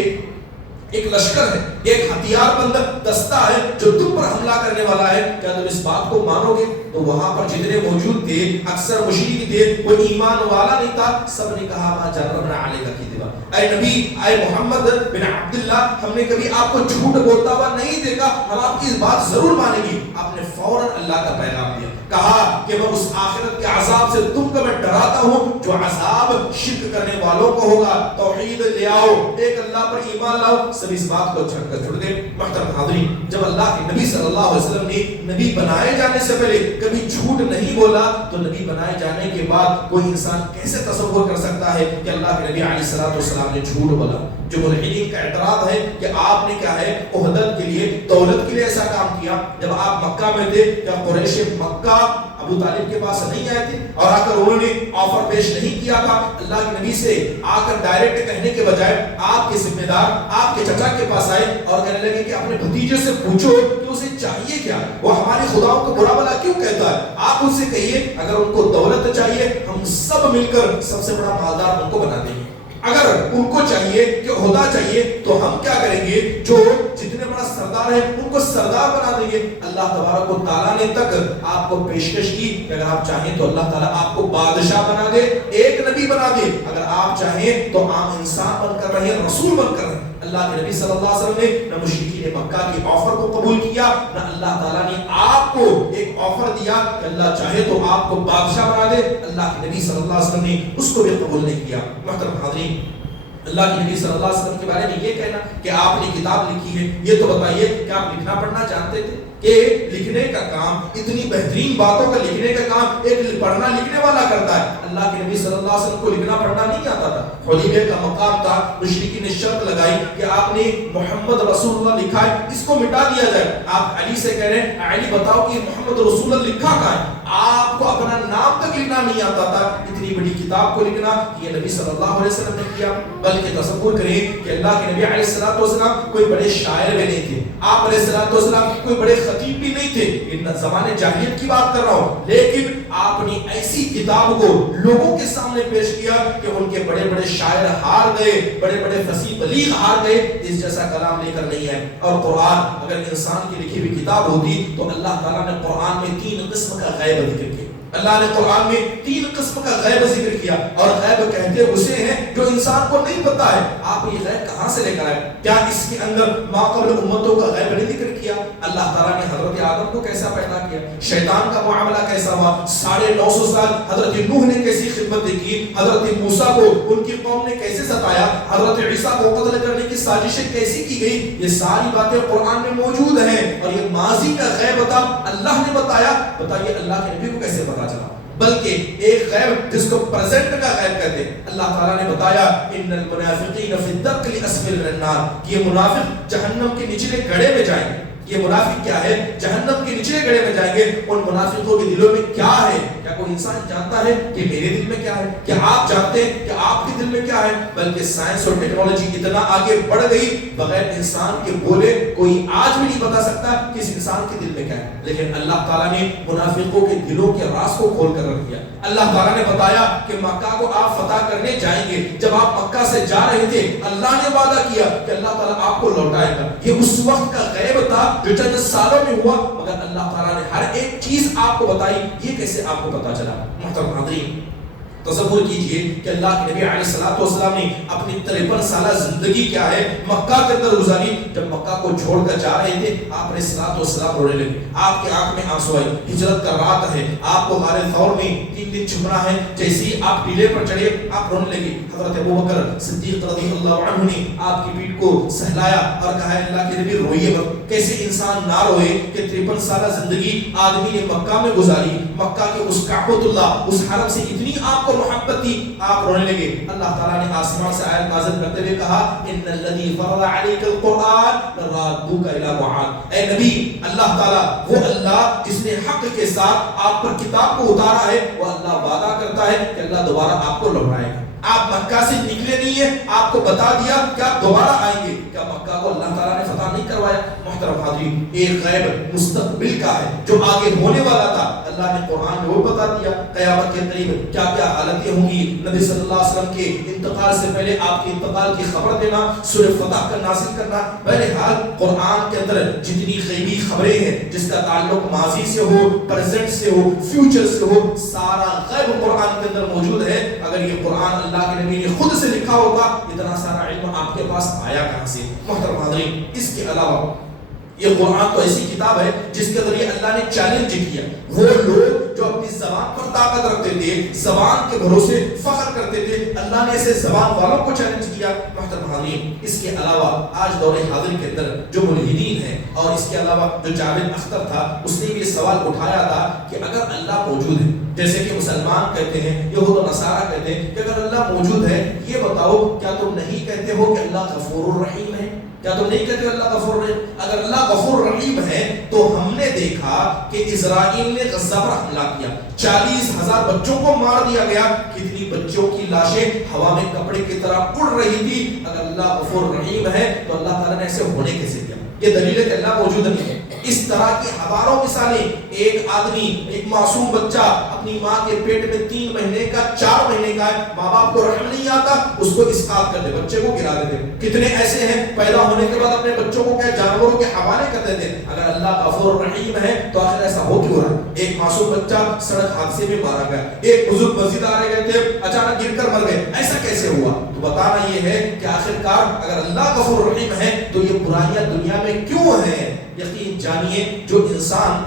ایک لشکر ہے، ایک ہتھیار بند دستہ ہے جو تم پر حملہ کرنے والا ہے، کیا تم اس بات کو مانو گے؟ تو وہاں پر جتنے موجود تھے اکثر مشرک تھے، کوئی ایمان والا نہیں تھا، سب نے کہا ما جربنا علیک کذبا، اے نبی، اے محمد بن عبداللہ، ہم نے کبھی آپ کو جھوٹ بولتا ہوا نہیں دیکھا، ہم آپ کی اس بات ضرور مانیں گے۔ آپ نے فوراً اللہ کا پیغام دیا، کہا کہ میں اس آخرت کے عذاب سے تم کو میں ڈراتا ہوں جو عذاب شرک کرنے والوں کو ہوگا۔ توحید لے آؤ، ایک اللہ پر ایمان لاؤ، سب اس بات کو چھڑ کر چھوڑ دیں۔ محترم حاضرین، جب اللہ کے نبی صلی اللہ علیہ وسلم نے نبی بنائے جانے سے پہلے کبھی جھوٹ نہیں بولا، تو نبی بنائے جانے کے بعد کوئی انسان کیسے تصور کر سکتا ہے کہ اللہ کے نبی علیہ السلام نے جھوٹ بولا؟ جو ملحدین کا اعتراض ہے کہ آپ نے کیا ہے عہدت کے لیے، دولت کے لیے ایسا کام کیا۔ جب آپ مکہ میں تھے کیا قریش مکہ ابو طالب کے پاس نہیں آئے تھے اور آ کر انہوں نے آفر پیش نہیں کیا تھا؟ اللہ کے نبی سے آ کر ڈائریکٹ کہنے کے بجائے آپ کے ذمہ دار آپ کے چچا کے پاس آئے اور کہنے لگے کہ اپنے بھتیجے سے پوچھو کہ اسے چاہیے کیا، وہ ہمارے خداؤں کو برا بھلا کیوں کہتا ہے، آپ ان سے کہیے اگر ان کو دولت چاہیے ہم سب مل کر سب سے بڑا مالدار ان کو بنا دیں گے، اگر ان کو چاہیے کہ عہدہ چاہیے تو ہم کیا کریں گے، جو جتنے بڑا سردار ہے ان کو سردار بنا دیں گے۔ اللہ تبارک و تعالیٰ نے تک آپ کو پیشکش کی کہ اگر آپ چاہیں تو اللہ تعالیٰ آپ کو بادشاہ بنا دے، ایک نبی بنا دے، اگر آپ چاہیں تو عام انسان بن کر رہیں، رسول بن کر رہیں۔ اللہ کے نبی صلی اللہ علیہ وسلم نے نہ مشرکین مکہ کی آفر کو قبول کیا، نہ اللہ تعالیٰ نے آپ کو ایک آفر دیا کہ اللہ چاہے تو آپ کو بادشاہ بنا دے، اللہ کے نبی صلی اللہ علیہ وسلم نے اس کو بھی قبول نہیں کیا۔ محترم حاضرین، اللہ کے نبی صلی اللہ علیہ وسلم کے بارے میں یہ کہنا کہ آپ نے کتاب لکھی ہے، یہ تو بتائیے کہ آپ لکھنا پڑھنا جانتے تھے؟ کہ لکھنے کا کام، اتنی بہترین باتوں کا لکھنے کا کام ایک پڑھنا لکھنے والا کرتا ہے۔ اللہ اللہ کے نبی صلی اللہ علیہ وسلم کو لکھنا پڑھنا نہیں آتا تھا. حدیبیہ کا مقام تھا, مشرکین نے شرط لگائی کہ آپ نے محمد رسول اللہ لکھا ہے, اس کو مٹا دیا جائے. آپ علی سے کہہ رہے ہیں علی بتاؤ کہ محمد رسول اللہ لکھا کہاں ہے؟ آپ کو اپنا نام تک لکھنا نہیں آتا تھا, اتنی بڑی کتاب کو لکھنا یہ نبی صلی اللہ علیہ وسلم نے کیا. بلکہ تصور کریں کہ اللہ کے نبی علیہ الصلوۃ والسلام کوئی بڑے شاعر بھی نہیں تھے, آپ علیہ الصلوۃ والسلام کوئی بڑے خطیب بھی نہیں تھے, ان زمانے جاہلیت کی بات کر رہا ہوں, لیکن آپ نے ایسی کتاب کو لوگوں کے سامنے پیش کیا کہ ان کے بڑے بڑے شاعر ہار گئے, بڑے بڑے فصیح بلیغ ہار گئے, اس جیسا کلام لے کر نہیں ہے. اور قرآن اگر انسان کی لکھی ہوئی کتاب ہوتی تو اللہ تعالیٰ نے قرآن میں 3 قسم کا غیب ذکر کیا. اللہ نے قرآن میں 3 قسم کا غیب ذکر کیا, اور غیب کہتے اسے ہیں جو انسان کو نہیں پتا ہے. آپ یہ غیب کہاں سے لے کر آئے؟ کیا اس کے اندر ماقبل امتوں کا غیب نہیں ذکر کیا؟ اللہ تعالیٰ نے حضرت آدم کو کیسا پیدا کیا, شیطان کا معاملہ کیسا ہوا, 950 سال حضرت نوح نے کیسی خدمت کی, حضرت موسیٰ کو ان کی قوم نے کیسے ستایا, حضرت عیسیٰ کو قتل کرنے کی سازشیں کیسی کی گئی, یہ ساری باتیں قرآن میں موجود ہیں. اور یہ ماضی کا غیب تھا, اللہ نے بتایا. بتائیے اللہ کے نبی کو کیسے پتا چلا؟ بلکہ ایک غیب جس کو پریزنٹ کا غیب کہتے ہیں, اللہ تعالیٰ نے بتایا ان المنافقین فی الدرک الاسفل من النار, یہ منافق جہنم کے نچلے گڑھے میں جائیں گے. یہ منافق کیا ہے؟ جہنم کے نچلے گڑھے میں جائیں گے. ان منافقوں کے دلوں میں کیا ہے؟ کیا کوئی انسان جانتا ہے کہ میرے دل میں کیا ہے؟ کیا آپ جانتے ہیں کہ آپ کے دل میں کیا ہے؟ بلکہ سائنس اور ٹیکنالوجی اتنا آگے بڑھ گئی, بغیر انسان کے بولے کوئی آج بھی نہیں بتا سکتا کہ اس انسان کے دل میں کیا ہے. لیکن اللہ تعالیٰ نے منافقوں کے دلوں کے راز کو کھول کر رکھ دیا. اللہ تعالیٰ نے بتایا کہ مکہ کو آپ فتح کرنے جائیں گے. جب آپ مکہ سے جا رہے تھے اللہ نے وعدہ کیا کہ اللہ تعالیٰ آپ کو لوٹائے گا. یہ اس وقت کا غیب تھا جو چند سالوں میں ہوا, مگر اللہ تعالیٰ نے ہر ایک چیز آپ کو بتائی. یہ کیسے آپ کو پتا چلا؟ محترم حاضرین, تصور کیجئے کہ اللہ کے نبی علیہ الصلوۃ والسلام نے اپنی 53 سالہ زندگی کیا ہے مکہ کے اندر گزاری. جب مکہ کو چھوڑ کر جا رہے تھے آپ علیہ الصلوۃ والسلام رونے لگے, آپ کی آنکھ میں آنسو آئے. ہجرت کا رات ہے, آپ کو غار ثور میں 3 دن چھپنا ہے. جیسے ہی آپ ٹیلے پر چڑھے آپ رونے لگے. حضرت ابوبکر صدیق رضی اللہ عنہ نے آپ کی پیٹھ کو سہلایا اور کہا اللہ کے نبی روئیے مت. کیسے انسان نہ روئے کہ 53 سالہ زندگی آدمی نے مکہ میں گزاری, مکہ کے اس کعبۃ اللہ اس حرم سے اتنی آپ کو محبت تھی, آپ رونے لگے. اللہ تعالیٰ نے آسمان سے آیت نازل کرتے ہوئے کہا ان الذی فرض علیک القرآن لرادوک الی معاد. اے نبی, اللہ تعالیٰ وہ اللہ جس نے حق کے ساتھ آپ پر کتاب کو اتارا ہے, وہ اللہ وعدہ کرتا ہے کہ اللہ دوبارہ آپ کو لوٹائے گا. آپ مکہ سے نکلے نہیں ہیں, آپ کو بتا دیا کہ آپ دوبارہ آئیں گے. کیا مکہ کو اللہ تعالیٰ نے فتح نہیں کروایا؟ محترم حاضرین, ایک غیب مستقبل کا ہے جو آگے ہونے والا تھا, اللہ نے قرآن میں وہ بتا دیا. قیامت کے قریب کیا کیا حالتیں ہوں گی, نبی صلی اللہ علیہ وسلم کے انتقال سے پہلے آپ کے انتقال کی خبر دینا, سورہ فتح کا نازل کرنا. بہرحال قرآن کے اندر جتنی غیبی خبریں ہیں جس کا تعلق ماضی سے ہو, پریزنٹ سے ہو, فیوچر سے ہو, سارا غیب قرآن کے اندر موجود ہے. اگر یہ قرآن اللہ کے نبی نے خود سے لکھا ہوگا اتنا سارا علم آپ کے پاس آیا کہاں سے؟ محترم حاضرین, اس کے علاوہ یہ قرآن تو ایسی کتاب ہے جس کے ذریعے اللہ نے چیلنج کیا. وہ لوگ جو اپنی زبان پر طاقت رکھتے تھے, زبان کے بھروسے فخر کرتے تھے, اللہ نے ایسے زبان والوں کو چیلنج کیا. محترم حاضرین, اس کے علاوہ آج دور حاضر کے اندر جو ملحدین ہیں, اور اس کے علاوہ جو جاوید اختر تھا, اس نے بھی یہ سوال اٹھایا تھا کہ اگر اللہ موجود ہے, جیسے کہ مسلمان کہتے ہیں, یہود و نصارہ کہتے ہیں کہ اگر اللہ موجود ہے, یہ بتاؤ کیا تم نہیں کہتے ہو کہ اللہ غفور الرحیم ہے؟ کیا تم نہیں کہتے اللہ غفور رحیم؟ اگر اللہ غفور رحیم ہے تو ہم نے دیکھا کہ اسرائیل نے غزہ پر حملہ کیا, 40,000 بچوں کو مار دیا گیا. کتنی بچوں کی لاشیں ہوا میں کپڑے کی طرح اڑ رہی تھی. اگر اللہ غفور رحیم ہے تو اللہ تعالیٰ نے ایسے ہونے کیسے دیا؟ یہ دلیل ہے کہ اللہ موجود نہیں ہے. اس طرح کی ہزاروں مثالیں. ایک آدمی, ایک معصوم بچہ اپنی ماں کے پیٹ میں 3 مہینے کا 4 مہینے کا ہے, ماں باپ کو رحم نہیں آتا, اس کو اسقاط کر دے, بچے کو گرا دیتے. کتنے ایسے ہیں پیدا ہونے کے بعد اپنے بچوں کو کیا جانوروں کے حوالے کر دیتے ہیں. اگر اللہ غفور رحیم ہے تو آخر ایسا ہو کیوں رہا؟ ایک معصوم بچہ سڑک حادثے میں مارا گیا, ایک بزرگ مسجد آ رہے گئے تھے, اچانک گر کر مر گئے, ایسا کیسے ہوا؟ تو بتانا یہ ہے کہ آخرکار اگر اللہ غفور رحیم ہے تو یہ برائیاں دنیا میں کیوں ہیں؟ یقین جانیے, جو انسان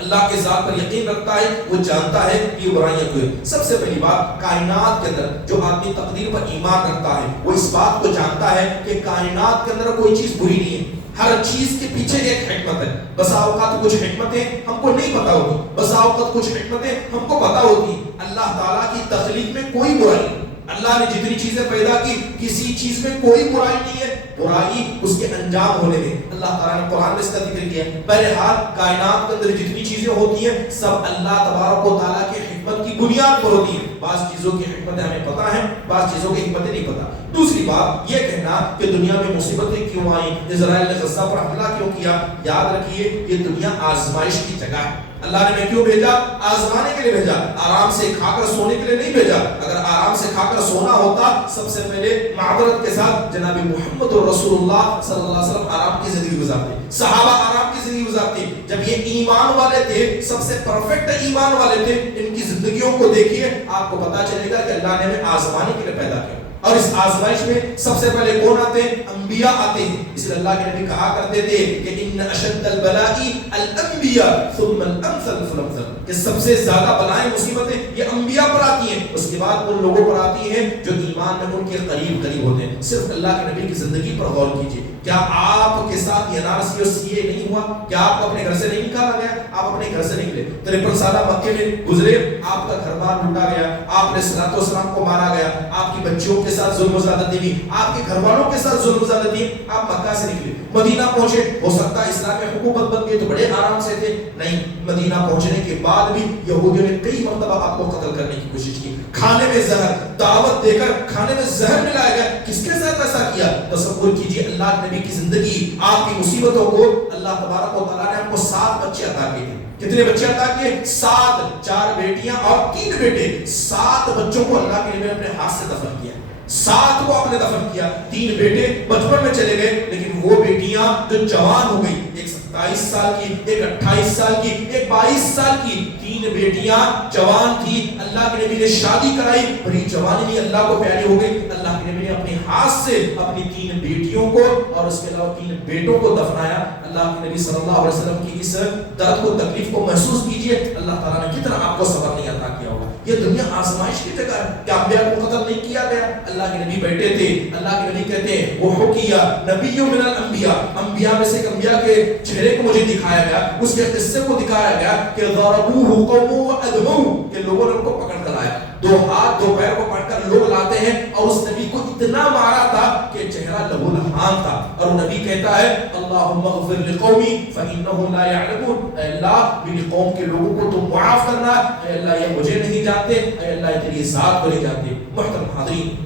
اللہ کے ذات پر یقین رکھتا ہے وہ جانتا ہے کہ یہ برائیاں کیوں ہیں. سب سے پہلی بات, کائنات کے اندر جو آدمی تقدیر پر ایمان رکھتا ہے وہ اس بات کو جانتا ہے کہ کائنات کے اندر کوئی چیز بری نہیں ہے, ہر چیز کے پیچھے ایک حکمت ہے. بسا اوقات کچھ حکمتیں ہم کو نہیں پتا ہوتی, بسا بسا اوقات کچھ حکمتیں ہم کو پتا ہوتی ہیں. اللہ تعالیٰ کی تخلیق میں کوئی برائی نہیں. اللہ نے جتنی چیزیں پیدا کی کسی چیز میں کوئی برائی نہیں ہے. برائی اس کے انجام ہونے میں. اللہ تعالیٰ نے قرآن میں اس کا ذکر کیا ہے. بہرحال کائنات کے اندر جتنی چیزیں ہوتی ہیں سب اللہ تبارک و تعالیٰ کی حکمت کی بنیاد پر ہوتی ہیں. بعض چیزوں کی حکمتیں ہمیں پتا ہیں, بعض چیزوں کی حکمتیں نہیں پتا. دوسری بات یہ کہنا کہ دنیا میں مصیبتیں کیوں آئیں, اسرائیل نے غزہ پر حملہ کیوں کیا, یاد رکھیے یہ دنیا آزمائش کی جگہ ہے. اللہ نے میں کیوں بھیجا؟ آزمانے کے لیے بھیجا, آرام سے کھا کر سونے کے لیے نہیں بھیجا. اگر آرام سے کھا کر سونا ہوتا سب سے پہلے معذرت کے ساتھ جناب محمد رسول اللہ صلی اللہ علیہ وسلم آرام کی زندگی گزارتے, صحابہ آرام کی زندگی گزارتے. جب یہ ایمان والے تھے, سب سے پرفیکٹ ایمان والے تھے, ان کی زندگیوں کو دیکھیے آپ کو پتا چلے گا کہ اللہ نے ہمیں آزمانے کے لیے پیدا کیا. اور اس آزمائش میں سب سے پہلے کون آتے ہیں؟ انبیاء آتے ہیں. اس لیے اللہ کے نبی کہا کرتے تھے کہ ان اشد البلاء الانبیاء ثم الامثل فالامثل, کہ سب سے زیادہ بلائیں مصیبتیں یہ انبیاء پر آتی ہیں, اس کے بعد ان لوگوں پر آتی ہیں جو ایمان میں ان کے قریب قریب ہوتے ہیں. صرف اللہ کے نبی کی زندگی پر غور کیجیے. کیا آپ کے ساتھ یہ NRC اور CA نہیں ہوا؟ کیا آپ کو اپنے گھر سے نہیں نکالا گیا؟ آپ اپنے گھر سے نکلے, 53 سالہ مکے میں گزرے, آپ کا گھر بار لوٹا گیا, آپ نے صلوات و سلام کو مارا گیا, آپ کی بچیوں کے ساتھ ظلم و زیادتی ہوئی, آپ کے گھر والوں کے ساتھ ظلم و زیادتی, آپ مکہ سے نکلے, مدینہ پہنچے. ہو سکتا ہے اسلام میں حکومت بن گئی تو بڑے آرام سے تھے, نہیں, مدینہ پہنچنے کے بعد بھی یہودیوں نے کئی مرتبہ آپ کو قتل کرنے کی کوشش کی. کھانے میں زہر, دعوت دے کر کھانے میں زہر ملایا گیا. کس کے ساتھ ایسا کیا؟ تصور کیجیے اللہ کے نبی کی زندگی, آپ کی مصیبتوں کو اللہ تبارک و تعالیٰ نے آپ کو 7 بچے عطا کیے. کتنے بچے عطا کیے؟ 7, 4 بیٹیاں اور 3 بیٹے. 7 بچوں کو اللہ کے نبی نے اپنے ہاتھ سے دفن کیا, 7 کو آپ نے دفن کیا. 3 بیٹے بچپن میں چلے گئے, لیکن وہ بیٹیاں جو جوان ہو گئی, ایک 27 سال کی, ایک 28 سال کی, ایک 22 سال کی, 3 بیٹیاں جوان تھی. اللہ کے نبی نے شادی کرائی, بڑی جوانی میں اللہ کو پیاری ہو گئی. اللہ کے نبی نے اپنے ہاتھ سے اپنی 3 بیٹیوں کو اور اس کے علاوہ 3 بیٹوں کو دفنایا. اللہ کے نبی صلی اللہ علیہ وسلم کی اس درد کو, تکلیف کو محسوس کیجئے. اللہ تعالیٰ نے کتنا آپ کو صبر نہیں عطا کیا ہوگا. یہ دنیا آزمائش کی جگہ ہے. کیا انبیاء کو قتل نہیں کیا گیا؟ اللہ کے نبی بیٹھے تھے, اللہ کے نبی کہتے ہیں وہ حکیہ نبی من الانبیاء, انبیاء میں سے ایک انبیاء کے چہرے کو مجھے دکھایا گیا, اس کے قصے کو دکھایا گیا کہ ضربوه قومه وادموه, کہ لوگوں نے ان کو پکڑ کر لایا, 2 ہاتھ 2 پیر کو پکڑ کر لوگ لاتے ہیں, اور اس نبی کو اتنا مارا تھا کہ چہرہ لہو لہان تھا. اور وہ نبی کہتا ہے اللہم اغفر لقومی فانہم لا یعلمون, اے اللہ میری قوم کے لوگوں کو تم معاف کرنا, اے اللہ یہ مجھے نہیں جانتے, اے اللہ یہ تیری ذات کو نہیں جانتے. محترم حاضرین,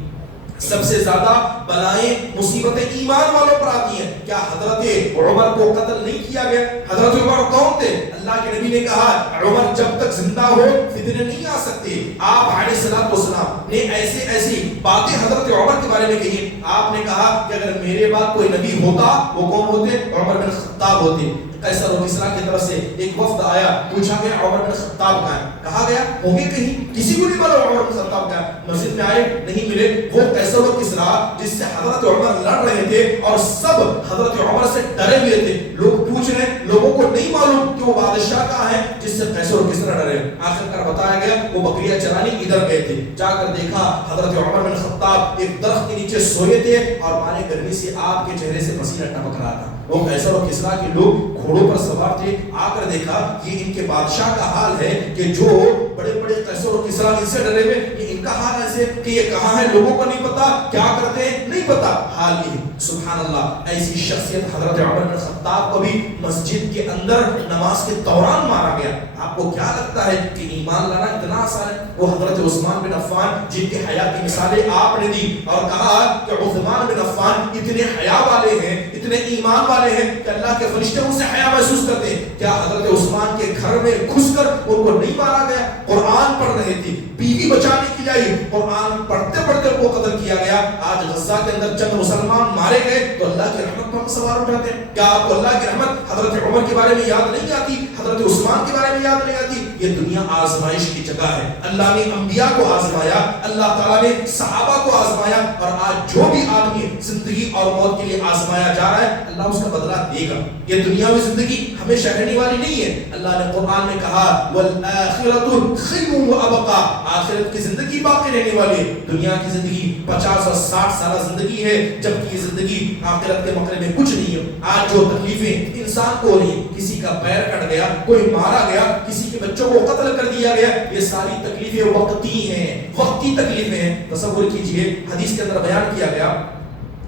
سب سے زیادہ بلائیں مصیبتیں ایمان والوں پر آتی ہیں. کیا حضرت عمر کو قتل نہیں کیا گیا؟ حضرت عمر کون تھے؟ اللہ کے نبی نے کہا عمر جب تک زندہ ہو فتنے نہیں آ سکتے. آپ علیہ الصلوۃ والسلام نے ایسی باتیں حضرت عمر کے بارے میں کہی. آپ نے کہا کہ اگر میرے بعد کوئی نبی ہوتا وہ کون ہوتے؟ عمر بن خطاب ہوتے. قیصر و کسریٰ کی طرف سے ایک وفد آیا, پوچھا گیا عمر بن خطاب کہاں ہے؟ کہا گیا ہوں گے کہیں, کسی کو نہیں معلوم عمر بن خطاب کہاں ہے. مسجد میں آئے, نہیں ملے. وہ قیصر و کسریٰ جس سے حضرت عمر لڑ رہے تھے اور سب حضرت عمر سے ڈرے ہوئے تھے, لوگ پوچھ رہے ہیں, لوگوں کو نہیں معلوم کہ وہ بادشاہ کہاں ہے جس سے قیصر و کسریٰ ڈرے. آخر کار بتایا گیا وہ بکریاں چرانے ادھر گئے تھے. جا کر دیکھا حضرت عمر بن خطاب ایک درخت کے نیچے سوئے تھے اور مارے گرمی سے آپ کے چہرے سے پسینہ ٹپک رہا تھا. وہ قیصر و کسریٰ کے لوگ گھوڑوں پر سوار تھے. آ کر دیکھا یہ ان کے بادشاہ کا حال ہے کہ جو بڑے بڑے قیصر و کسریٰ ان سے ڈرے ہوئے, یہ ان کا حال ایسے کہ یہ کہاں ہے لوگوں کو نہیں پتا, کیا کرتے ہیں نہیں پتا, حال یہ. سبحان اللہ, ایسی شخصیت حضرت عمر بن خطاب کو بھی مسجد کے اندر نماز کے دوران مارا گیا. آپ کو کیا لگتا ہے کہ ایمان لانا اتنا آسان ہے؟ وہ حضرت عثمان بن عفان جن کے حیا کی مثالیں آپ نے دی اور کہا کہ عثمان بن عفان اتنے حیا والے ہیں, اتنے ایمان والے ہیں کہ اللہ کے فرشتے ان سے حیا محسوس کرتے ہیں. کیا حضرت عثمان کے گھر میں گھس کر ان کو نہیں مارا گیا؟ قرآن پڑھ رہے تھے, بیوی بچانے کے لیے قرآن پڑھتے پڑھتے ان کو قتل کیا گیا. آج غزہ کے اندر چند مسلمان مارے گئے تو اللہ کی رحمت پر ہم سوال اٹھاتے ہیں. کیا آپ کو اللہ کی رحمت حضرت عمر کے بارے میں یاد نہیں آتی, حضرت عثمان کے بارے میں یاد نہیں آتی؟ یہ دنیا آزمائش کی جگہ ہے. اللہ نے انبیاء کو آزمایا, اللہ تعالیٰ نے صحابہ کو آزمایا, اور آج جو بھی آدمی زندگی اور موت کے لیے آزمایا جا رہا ہے اللہ اس کا بدلہ دے گا. یہ دنیاوی زندگی ہمیشہ رہنے والی نہیں ہے. اللہ نے قرآن میں کہا والآخرۃ خیر وابقا, آخرت کی زندگی باقی رہنے والی ہے. دنیا کی زندگی 50 اور 60 سالہ زندگی ہے, جبکہ یہ زندگی آخرت کے مقابلے میں کچھ نہیں ہے. آج جو تکلیفیں انسان کو ہو رہی ہیں, کسی کا پیر کٹ گیا, کوئی مارا گیا, کسی کے بچوں کو کو قتل کر دیا گیا. یہ ساری تکلیفیں وقتی ہیں، وقتی تکلیفیں ہیں. تصور کیجئے حدیث کے اندر بیان کیا گیا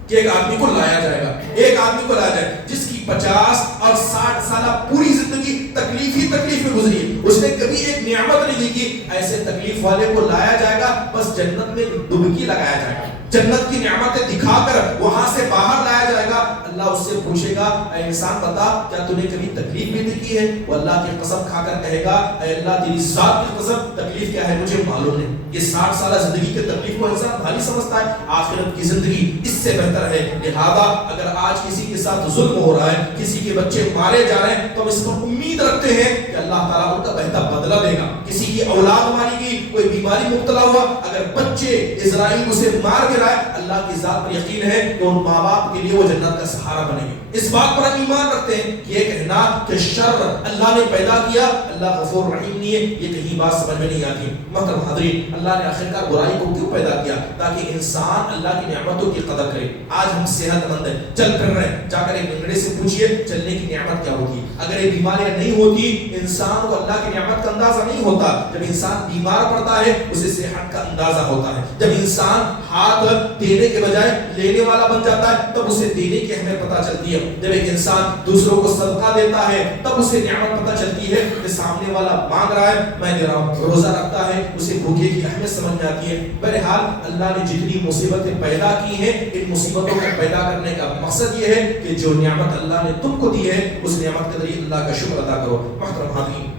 کہ ایک آدمی کو لایا جائے گا، ایک آدمی کو لایا جائے جس کی 50 اور 60 سالہ پوری زندگی تکلیف ہی تکلیف میں گزری، اس نے کبھی ایک نعمت نہیں دیکھی. ایسے تکلیف والے کو لایا جائے گا، بس جنت میں ڈبکی لگایا جائے گا، جنت کی نعمتیں دکھا کر وہاں سے باہر لایا جائے گا. اللہ اس سے پوچھے گا اے انسان بتا کیا تو نے کبھی تکلیف بھی دیکھی ہے؟ وہ اللہ کی قسم کھا کر کہے گا اے اللہ تیری ذات کی قسم تکلیف کیا ہے مجھے معلوم نہیں. یہ 60 سالہ زندگی کے تکلیف کو انسان بھاری سمجھتا ہے، آخرت کی زندگی اس سے بہتر ہے. لہذا اگر آج کسی کے ساتھ ظلم ہو رہا ہے، کسی کے بچے مارے جا رہے ہیں، تو ہم اس پر امید رکھتے ہیں کہ اللہ تعالیٰ ان کا بہتر بدلہ دے گا. کسی کی اولاد ماری گئی، کوئی بیماری مبتلا ہوا، اگر بچے اسرائیل اسے مار کے رائے، اللہ کی ذات پر یقین ہے کہ ان ماں باپ کے لیے وہ جنت کا سہارا بنے گے. اس بات پر ہم ایمان رکھتے ہیں. یہ کہنا کہ شر اللہ نے پیدا کیا، اللہ غفور رحیم نہیں ہے، یہ کہیں بات سمجھ میں نہیں آتی. محترم حاضرین، اللہ نے آخرکار برائی کو کیوں پیدا کیا؟ تاکہ انسان اللہ کی نعمتوں کی قدر کرے. آج ہم صحت مند ہیں، چل پھر رہے ہیں، جا کر ایک لنگڑے سے پوچھئے چلنے کی نعمت کیا ہوتی ہے. اگر یہ بیماریاں نہیں ہوتی، انسان کو اللہ کی نعمت کا اندازہ نہیں ہوتا. جب انسان بیمار پڑتا ہے اسے صحت کا اندازہ ہوتا ہے. جب انسان ہاتھ دینے کے بجائے لینے والا بن جاتا ہے تب اسے دینے کی اہمیت پتہ چلتی ہے. جب ایک انسان دوسروں کو صدقہ دیتا ہے تب اسے نعمت پتہ چلتی ہے کہ سامنے والا مانگ رہا ہے میں دے رہا ہوں. روزہ رکھتا ہے اسے بھوکے کی اہمیت سمجھ میں آتی ہے. بہرحال اللہ نے جتنی مصیبتیں پیدا کی ہیں، ان مصیبتوں کو پیدا کرنے کا مقصد یہ ہے کہ جو نعمت اللہ نے تم کو دی ہے اس نعمت کے ذریعے اللہ کا شکر ادا کرو. محترم حاضرین،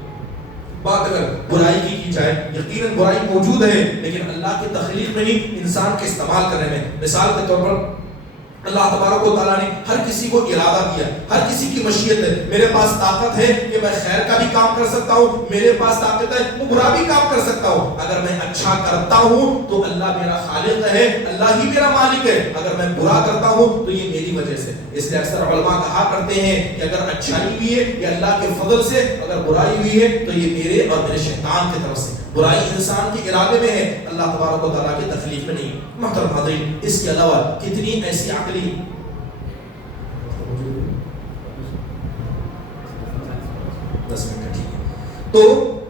بات اگر برائی کی جائے، یقیناً برائی موجود ہے، لیکن اللہ کی تخلیق میں نہیں، انسان کے استعمال کرنے میں. مثال کے طور پر اللہ تبارک و تعالیٰ نے ہر کسی کو ارادہ دیا، ہر کسی کی مشیت ہے. میرے پاس طاقت ہے کہ میں خیر کا بھی کام کر سکتا ہوں، میرے پاس طاقت ہے میں برا بھی کام کر سکتا ہوں. اگر میں اچھا کرتا ہوں تو اللہ میرا خالق ہے، اللہ ہی میرا مالک ہے. اگر میں برا کرتا ہوں تو یہ میری وجہ سے. اس لیے اکثر علماء کہا کرتے ہیں کہ اگر اچھائی ہوئی ہے یہ اللہ کے فضل سے، اگر برائی ہوئی ہے تو یہ میرے اور میرے شیطان کی طرف سے. برائی انسان کے ارادے میں ہے، اللہ تبارک و تعالیٰ کی تخلیق میں نہیں. محترم حاضرین، اس کے علاوہ کتنی ایسی عقلی تو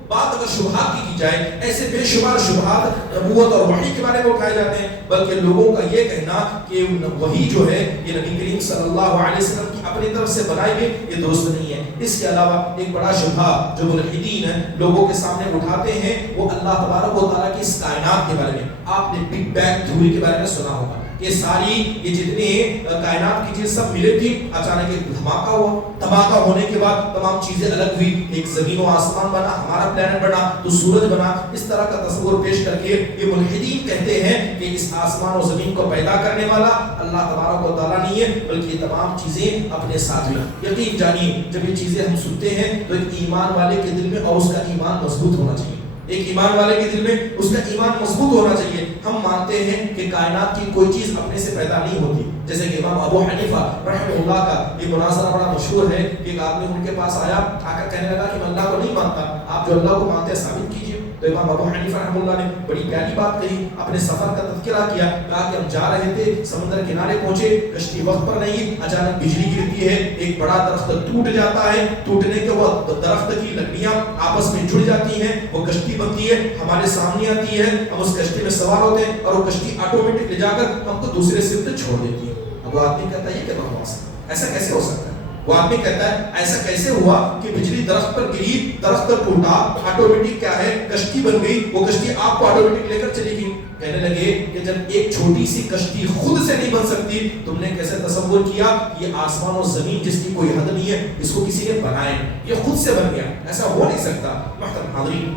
بات اگر شبہات کی جائے، ایسے بے شمار شبہات نبوت اور وحی کے بارے میں اٹھائے جاتے ہیں، بلکہ لوگوں کا یہ کہنا کہ وحی جو ہے یہ نبی کریم صلی اللہ علیہ وسلم کی اپنی طرف سے بنائی ہوئی، یہ درست نہیں ہے. اس کے علاوہ ایک بڑا شبہ جو ملحدین ہیں لوگوں کے سامنے اٹھاتے ہیں وہ اللہ تبارک و تعالیٰ کی اس کائنات کے بارے میں. آپ نے بگ بینگ تھیوری کے بارے میں سنا ہوگا. یہ ساری یہ جتنے کائنات کی چیز سب ملے تھی، اچانک ایک دھماکہ ہوا. دھماکہ ہونے کے بعد تمام چیزیں الگ ہوئی، ایک زمین و آسمان بنا، ہمارا پلانٹ بنا، تو سورج بنا. اس طرح کا تصور پیش کر کے یہ ملحدین کہتے ہیں کہ اس آسمان و زمین کو پیدا کرنے والا اللہ تبارک و تعالیٰ نہیں ہے، بلکہ یہ تمام چیزیں اپنے ساتھ ہیں. یقین جانیے جب یہ چیزیں ہم سنتے ہیں تو ایک ایمان والے کے دل میں اور اس کا ایمان مضبوط ہونا چاہیے. ایک ایمان والے کے دل میں اس کا ایمان مضبوط ہونا چاہیے. ہم مانتے ہیں کہ کائنات کی کوئی چیز اپنے سے پیدا نہیں ہوتی. جیسے کہ امام ابو حنیفہ رحمہ اللہ کا یہ مناظرہ بڑا مشہور ہے کہ ایک آدمی ان کے پاس آیا، آ کر کہنے لگا کہ میں اللہ کو نہیں مانتا، آپ جو اللہ کو مانتے ہیں ثابت کیجیے. تو امام ابو حنیفہ رحمہ اللہ نے بڑی پیاری بات کہی، اپنے سفر کا تذکرہ کیا. کہا کہ ہم جا رہے تھے، سمندر کنارے پہنچے، کشتی وقت پر نہیں، اچانک بجلی گرتی ہے، ایک بڑا درخت ٹوٹ جاتا ہے. ٹوٹنے کے بعد درخت کی لکڑیاں آپس میں جڑ جاتی ہیں، وہ کشتی بنتی ہے، ہمارے سامنے آتی ہے. ہم اس کشتی میں سوار ہوتے ہیں اور وہ کشتی آٹومیٹک لے جا کر ہم کو دوسرے سمت چھوڑ دیتی ہے. اب وہ آدمی کہتا ہے یہ کیا بکواس ہے، ایسا کیسے ہو سکتا ہے؟ وہ آدمی کہتا ہے ایسا کیسے ہوا کہ بجلی درخت پر گری، درخت ٹوٹا، آٹومیٹک کیا ہے کشتی بن گئی، وہ کشتی آپ کو آٹومیٹک لے کر چلی گئی. کہنے لگے کہ جب ایک چھوٹی سی کشتی خود سے نہیں بن سکتی، تم نے کیسے تصور کیا یہ آسمان و زمین جس کی کوئی حد نہیں ہے اس کو کسی نے بنائے، یہ خود سے بن گیا، ایسا ہو نہیں سکتا. محترم حاضرین،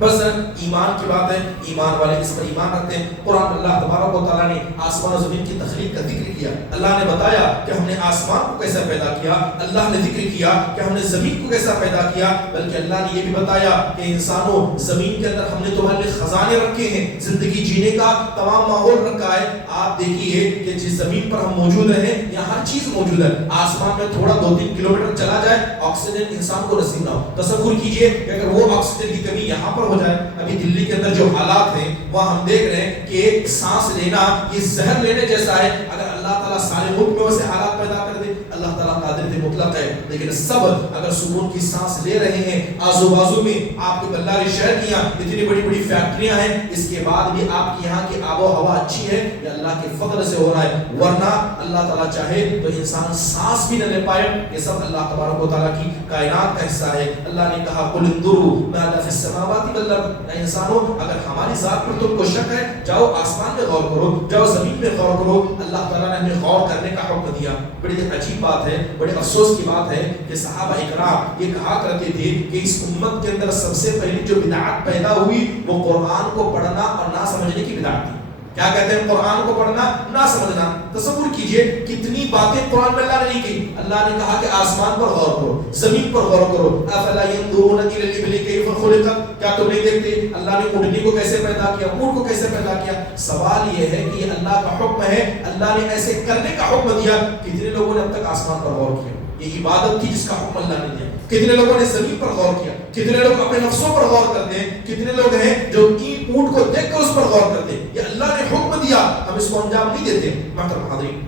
بس ایمان کی بات ہے، ایمان والے اس پر ایمان رکھتے ہیں. قرآن اللہ تبارک و تعالیٰ نے آسمان و زمین کی تخلیق کا ذکر کیا. اللہ نے بتایا کہ ہم نے آسمان کو کیسا پیدا کیا، اللہ نے ذکر کیا کہ ہم نے زمین کو کیسا پیدا کیا، بلکہ اللہ نے یہ بھی بتایا کہ انسانوں زمین کے اندر ہم نے تمہارے لیے خزانے رکھے ہیں، زندگی جینے کا تمام ماحول رکھا ہے. آپ دیکھیے کہ جس زمین پر ہم موجود ہیں یہاں ہر چیز موجود ہے. آسمان میں تھوڑا 2-3 کلومیٹر چلا جائے آکسیجن انسان کو نصیب نہ ہو. تصور کیجئے کہ اگر وہ آکسیجن کی کمی یہاں پر ہو جائے. ابھی دلی کے اندر جو حالات ہیں وہ ہم دیکھ رہے ہیں کہ ایک سانس لینا یہ زہر لینے جیسا ہے. اگر اللہ تعالیٰ سارے ملک میں ویسے حالات پیدا کر دے، اللہ تعالیٰ قادر تھے وہ مطلق ہے، لیکن صبر اگر سکون کی سانس لے رہے ہیں، آزو بازو میں آپ کے بلاری شہر کی یہاں اتنی بڑی بڑی فیکٹریاں ہیں، اس کے بعد بھی آپ کی یہاں کی آب و ہوا اچھی ہے، یہ اللہ کے فضل سے ہو رہا ہے، ورنہ اللہ تعالیٰ چاہے تو انسان سانس بھی نہ لے پائے۔ یہ سب اللہ تبارک و تعالیٰ کی کائنات کا حصہ ہے۔ اللہ نے کہا قل انظروا ماذا فی السماوات والارض، اے انسانوں اگر ہماری ذات پر تم کو شک ہے جاؤ آسمان میں غور کرو، جاؤ زمین میں غور کرو۔ اللہ تعالیٰ نے ہمیں غور کرنے کا حکم دیا۔ بڑی عجیب بات ہے، بڑے افسوس کی بات ہے کہ صحابہ اکرام یہ کہا کرتے تھے کہ اس امت کے اندر سب سے پہلی جو بدعت پیدا ہوئی وہ قرآن کو پڑھنا اور نہ سمجھنے کی بدعت تھی۔ کیا کہتے ہیں؟ قرآن کو پڑھنا نہ سمجھنا۔ تصور کیجئے کتنی باتیں قرآن میں اللہ نے نہیں کی۔ اللہ نے کہا کہ آسمان پر غور کرو، زمین پر غور کرو۔ افلا ينظرون الى الابل كيف خلقت، کیا تم نہیں دیکھتے اللہ نے اونٹنی کو کیسے پیدا کیا، اونٹ کو کیسے پیدا کیا؟ سوال یہ ہے کہ یہ اللہ کا حکم ہے، اللہ نے ایسے کرنے کا حکم دیا۔ کتنے لوگوں نے اب تک آسمان پر غور کیا؟ یہ عبادت تھی جس کا حکم اللہ نے دیا۔ کتنے لوگوں نے زمین پر غور کیا؟ کتنے لوگ اپنے نفسوں پر غور کرتے ہیں؟ کتنے لوگ ہیں جو اونٹ کو دیکھ کر اس پر غور کرتے ہیں؟ یہ اللہ نے حکم دیا، ہم اس کو انجام نہیں دیتے۔ محترم حاضرین،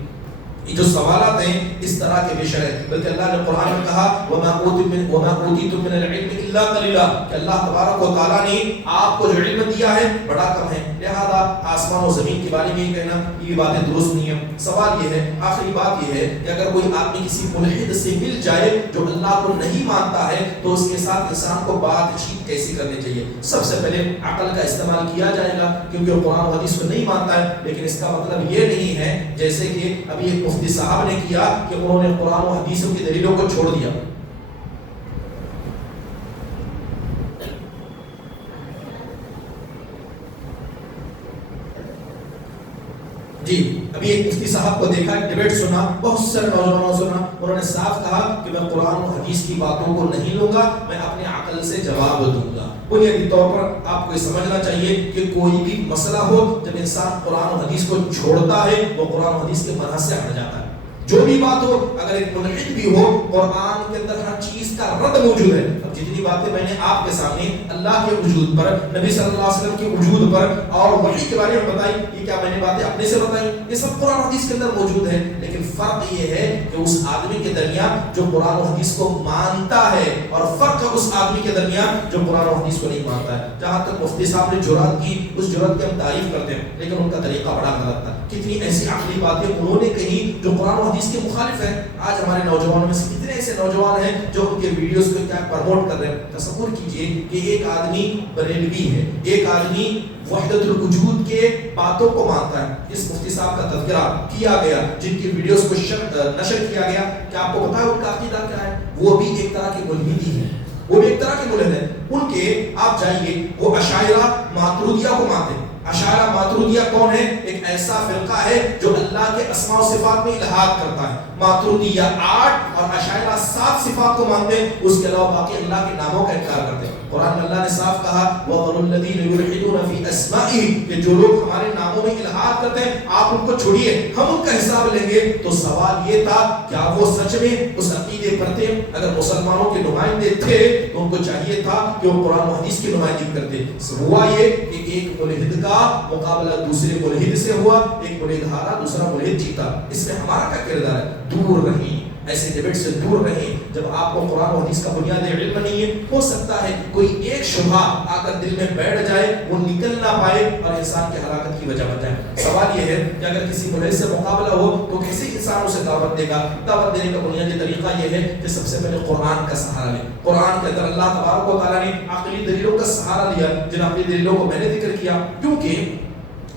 یہ جو سوالات ہیں اس طرح کے بے شر ہے، بلکہ اللہ نے قرآن میں کہا وَمَا أُوتِيتُم مِّنَ الْعِلْمِ إِلَّا قَلِيلًا، کہ اللہ تبارک و تعالیٰ نے آپ کو جو علم دیا ہے بڑا کم ہے، لہذا آسمان و زمین کے بارے میں یہ کہنا یہ باتیں درست نہیں ہیں۔ سوال یہ ہے، آخری بات یہ ہے کہ اگر کوئی آدمی کسی ملحد سے مل جائے جو اللہ کو نہیں مانتا ہے تو اس کے ساتھ انسان کو بات چیت کیسی کرنی چاہیے؟ سب سے پہلے عقل کا استعمال کیا جائے گا، کیونکہ وہ قرآن و حدیث کو نہیں مانتا ہے، لیکن اس کا مطلب یہ نہیں ہے جیسے کہ ابھی ایک مفتی صاحب نے کیا کہ انہوں نے قرآن و حدیثوں کی دلیلوں کو چھوڑ دیا۔ جی ابھی ایک مفتی صاحب کو دیکھا، ڈیبیٹ سنا، بہت سارے نوجوانوں سنا، انہوں نے صاف کہا کہ میں قرآن و حدیث کی باتوں کو نہیں لوں گا، میں اپنے عقل سے جواب دوں گا۔ بنیادی طور پر آپ کو یہ سمجھنا چاہیے کہ کوئی بھی مسئلہ ہو، جب انسان قرآن و حدیث کو چھوڑتا ہے وہ قرآن و حدیث کے منہج سے ہٹ جاتا ہے۔ جو بھی بات ہو، اگر ایک ملحد بھی ہو، قرآن کے اندر ہر چیز کا رد موجود ہے۔ اب جتنی باتیں میں نے آپ کے سامنے اللہ کے وجود پر، نبی صلی اللہ علیہ وسلم کے وجود پر اور وحی کے بارے میں بتائی، یہ کیا میں نے باتیں اپنے سے بتائی؟ یہ سب قرآن و حدیث کے اندر موجود ہے، لیکن فرق یہ ہے کہ اس آدمی کے درمیان جو قرآن و حدیث کو مانتا ہے اور فرق اس آدمی کے درمیان جو قرآن و حدیث کو نہیں مانتا ہے۔ جہاں تک مفتی صاحب نے جرأت کی، اس جرأت کی ہم تعریف کرتے ہیں، لیکن ان کا طریقہ بڑا غلط تھا۔ کتنی ایسی عقلی باتیں انہوں نے کہی جو قرآن و حدیث کے مخالف ہے۔ آج ہمارے نوجوانوں میں سے کتنے ایسے نوجوان ہیں جو ان کے ویڈیوز کو کیا پروموٹ کر رہے ہیں۔ تصور کیجئے کہ ایک آدمی بریلوی ہے، ایک آدمی وحدت الوجود کے باتوں کو مانتا ہے۔ اس مفتی صاحب کا تذکرہ کیا گیا، جن کی ویڈیوز کو نشر کیا گیا، کیا آپ کو پتا ہے ان کا عقیدہ کیا ہے؟ وہ بھی ایک طرح کے ملحدی ہیں، وہ بھی ایک طرح کے ملحد ہیں۔ ان کے آپ جائیے، وہ اشاعرہ ماتریدیہ کو مانتے ہیں۔ اشاعرہ ماتریدیہ کون ہے؟ ایک ایسا فرقہ ہے جو اللہ کے اسماء و صفات میں الحاد کرتا ہے۔ ماتریدیہ 8 اور اشاعرہ 7 صفات کو مانتے ہیں، اس کے علاوہ باقی اللہ کے ناموں کا انکار کرتے ہیں۔ قرآن میں اللہ نے صاف کہا وَذَرُوا الَّذِينَ يُلْحِدُونَ فِي أَسْمَائِهِ، کہ جو لوگ ہمارے ناموں میں الحاد کرتے ہیں آپ ان کو چھوڑیے، ہم ان کا حساب لیں گے۔ تو سوال یہ تھا کیا وہ سچ میں اس عقیدے پر تھے؟ اگر مسلمانوں کے نمائندے تھے تو ان کو چاہیے تھا کہ وہ قرآن و حدیث کی نمائندگی کرتے۔ ہوا یہ کہ ایک ملحد کا مقابلہ دوسرے ملحد سے ہوا، ایک ملحد ہارا دوسرا ملحد جیتا۔ اس میں ہمارا کیا کردار ہے؟ دور رہیں، ایسے ڈیبیٹ سے دور رہیں۔ جب آپ کو قرآن و حدیث کا بنیادی علم نہیں ہے، ہو سکتا ہے کوئی ایک شبہ آ کر دل میں بیٹھ جائے، وہ نکل نہ پائے اور انسان کی ہلاکت کی وجہ بن جائے۔ سوال یہ ہے کہ اگر کسی ملحد سے مقابلہ ہو تو کیسے انسان اسے دعوت دے گا؟ دعوت دینے کا بنیادی طریقہ یہ ہے کہ سب سے پہلے قرآن کا سہارا لیں۔ قرآن کے اندر اللہ تبارک و تعالیٰ نے عقلی دلیلوں کا سہارا لیا، جن عقلی دلیلوں کو میں نے ذکر کیا، کیونکہ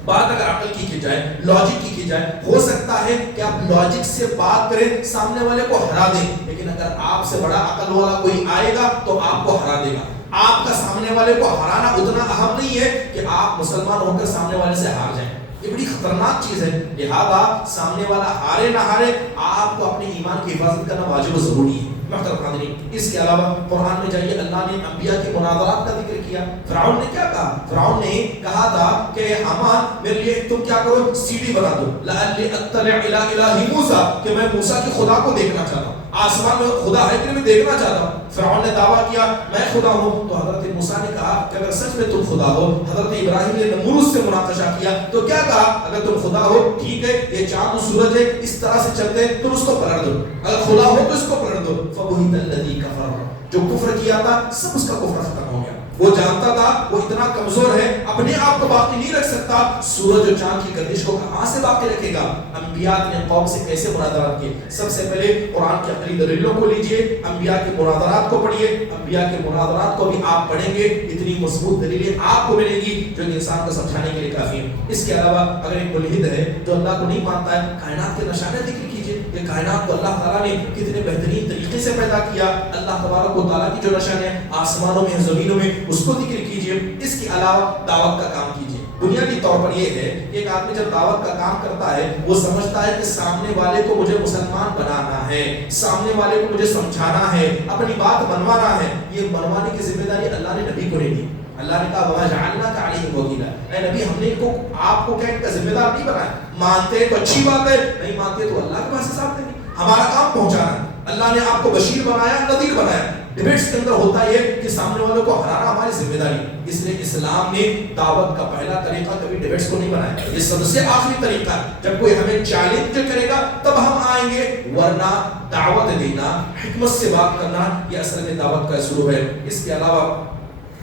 بات اگر عقل کی جائے، لاجک کی جائے، ہو سکتا ہے کہ آپ لاجک سے بات کریں، سامنے والے کو ہرا دیں، لیکن اگر آپ سے بڑا عقل والا کوئی آئے گا تو آپ کو ہرا دے گا۔ آپ کا سامنے والے کو ہرانا اتنا اہم نہیں ہے کہ آپ مسلمان ہو کر سامنے والے سے ہار جائیں، یہ بڑی خطرناک چیز ہے۔ لہذا سامنے والا ہارے نہ ہارے، آپ کو اپنے ایمان کی حفاظت کرنا واجب و ضروری ہے۔ محترم حاضرین، اس کے علاوہ قرآن میں جائیے، اللہ نے انبیاء کی مناظرات کا ذکر کیا۔ فرعون نے کیا کہا؟ فرعون نے کہا تھا کہ حامان میرے لیے تم کیا کرو، سی ڈی بنا دو، لعلی اطلع الی الہ موسیٰ، کہ میں موسیٰ کی خدا کو دیکھنا چاہتا ہوں۔ آسمان میں خدا ہے کہ نہیں، میں دیکھنا چاہتا ہوں۔ فرعون نے دعویٰ کیا میں خدا ہوں، تو حضرت موسیٰ نے کہا کہ اگر سچ میں تم خدا ہو، حضرت ابراہیم نے نمرود سے مناقشہ کیا تو کیا کہا، اگر تم خدا ہو ٹھیک ہے، یہ چاند و سورج ہے اس طرح سے چلتے ہیں، تم اس کو پلٹ دو، اگر خدا ہو تو اس کو پلٹ دو۔ فَبُهِتَ الَّذِي كَفَرَ، جو کفر کیا تھا سب اس کا کفر ختم ہو گیا۔ وہ جانتا تھا وہ اتنا کمزور ہے، اپنے آپ کو باقی نہیں رکھ سکتا، سورج اور چاند کی گردش کو کہاں سے باقی رکھے گا۔ انبیاء نے قوم سے کیسے مناظرات کیے؟ سب سے پہلے قرآن کی عقلی دلیلوں کو لیجئے، انبیاء کے مناظرات کو پڑھیے، انبیاء کے مناظرات کو بھی آپ پڑھیں گے، اتنی مضبوط دلیلیں آپ کو ملیں گی جو انسان کو سمجھانے کے لیے کافی ہیں۔ اس کے علاوہ اگر ایک ملحد ہے جو اللہ کو نہیں مانتا ہے، کائنات کے نشانے ذکر کیجئے، یہ کائنات کو اللہ تعالیٰ نے کتنے بہترین طریقے سے پیدا کیا، اللہ تبارک و تعالیٰ کی جو نشانے ہیں آسمانوں میں زمینوں میں، اس کو ذکر کیجئے۔ اس کے علاوہ دعوت کا کام کیجئے۔ بنیادی طور پر یہ ہے کہ ایک آدمی جب دعوت کا کام کرتا ہے وہ سمجھتا ہے کہ سامنے والے کو مجھے مسلمان بنانا ہے، سامنے والے کو مجھے سمجھانا ہے، اپنی بات منوانا ہے۔ یہ منوانے کی ذمہ داری اللہ نے نبی کو نہیں دی۔ اللہ نے کہا وَمَا جَعَلْنَاكَ عَلَيْهِمْ وَكِيلًا، اے نبی ہم نے ان کو آپ کو کیا ان کا ذمہ دار نہیں بنایا، مانتے تو اچھی بات ہے، نہیں مانتے تو اللہ کے پاس حساب دیں گے، ہمارا کام پہنچانا ہے۔ اللہ نے آپ کو بشیر بنایا، نذیر بنایا۔ ڈیبیٹس کے اندر ہوتا ہے کہ سامنے والوں کو ہرانا ہماری ذمہ داری، اس لیے اسلام نے دعوت کا پہلا طریقہ کبھی ڈیبیٹس کو نہیں بنایا، یہ سب سے آخری طریقہ ہے۔ جب کوئی ہمیں چیلنج کرے گا تب ہم آئیں گے، ورنہ دعوت دینا، حکمت سے بات کرنا، یہ اصل میں دعوت کا اسلوب ہے۔ اس کے علاوہ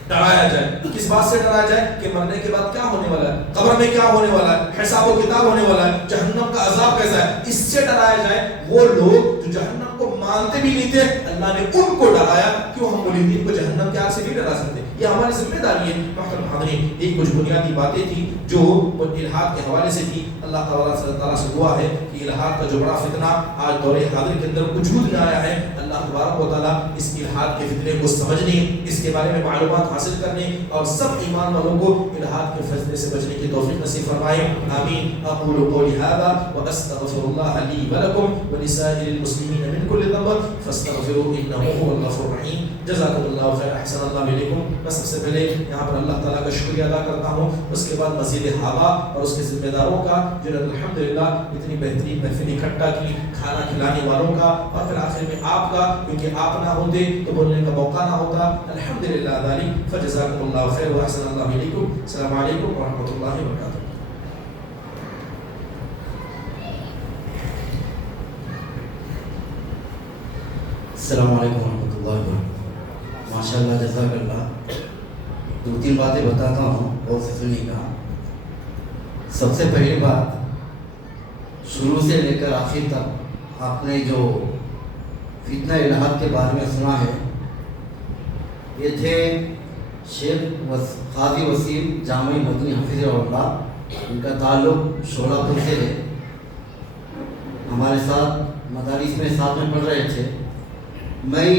ڈرایا جائے، کس بات سے ڈرایا جائے کہ مرنے کے بعد کیا ہونے والا ہے، قبر میں کیا ہونے والا ہے، حساب و کتاب ہونے والا ہے، جہنم کا عذاب کیسا ہے، اس سے ڈرایا جائے۔ وہ لوگ جو جہنم کو مانتے بھی نہیں تھے اللہ نے ان کو ڈرایا، کیوں ہم ملحدین کو جہنم کے آگ سے نہیں ڈرا سکتے، یہ ہماری ذمہ داری ہے۔ محترم حاضرین، ایک کچھ بنیادی باتیں تھیں جو الحاد کے حوالے سے تھی۔ اللہ تعالیٰ سے دعا ہے کہ الحاد کا جو بڑا فتنہ آج دور حاضر کے اندر وجود میں آیا ہے، اللہ تبارک و تعالیٰ اس الحاد کے فتنے کو سمجھنے، اس کے بارے میں معلومات حاصل کرنے اور سب ایمان والوں کو الحاد کے فتنے سے بچنے کی توفیق نصیب فرمائے، آمین۔ اقول قولی ھذا واستغفر اللہ لی ولکم ولسائر المسلمین من کل ذنب فاستغفروه انه هو الغفور الرحیم۔ جزاکم اللہ خیر، احسن اللہ علیکم۔ میں سب سے پہلے یہاں پر اللہ تعالیٰ کا شکریہ ادا کرتا ہوں، اس کے بعد مزید ہوا اور اس کے ذمہ داروں کا جنہوں نے الحمدللہ اتنی بہترین محفل اکٹھا کی، کھانا کھلانے والوں کا، اور پھر آخر میں آپ کا، کیونکہ آپ نہ ہوتے تو بولنے کا موقع نہ ہوتا۔ الحمدللہ ذالک، فجزاکم اللہ خیر واحسن اللہ علیکم۔ السلام علیکم ورحمۃ اللہ وبرکاتہ۔ السلام علیکم ورحمۃ اللہ وبرکاتہ۔ ماشاء اللہ، جزاک اللہ۔ دو تین باتیں بتاتا ہوں، غور سے سنیے گا۔ سب سے پہلی بات، شروع سے لے کر آخر تک آپ نے جو فتنہ الحاد کے بارے میں سنا ہے، یہ تھے شیخ قاضی وسیم جامعی مدنی حفیظ اللہ، ان کا تعلق شولہ پور سے ہے، ہمارے ساتھ مدارس میں ساتھ میں پڑھ رہے تھے۔ میں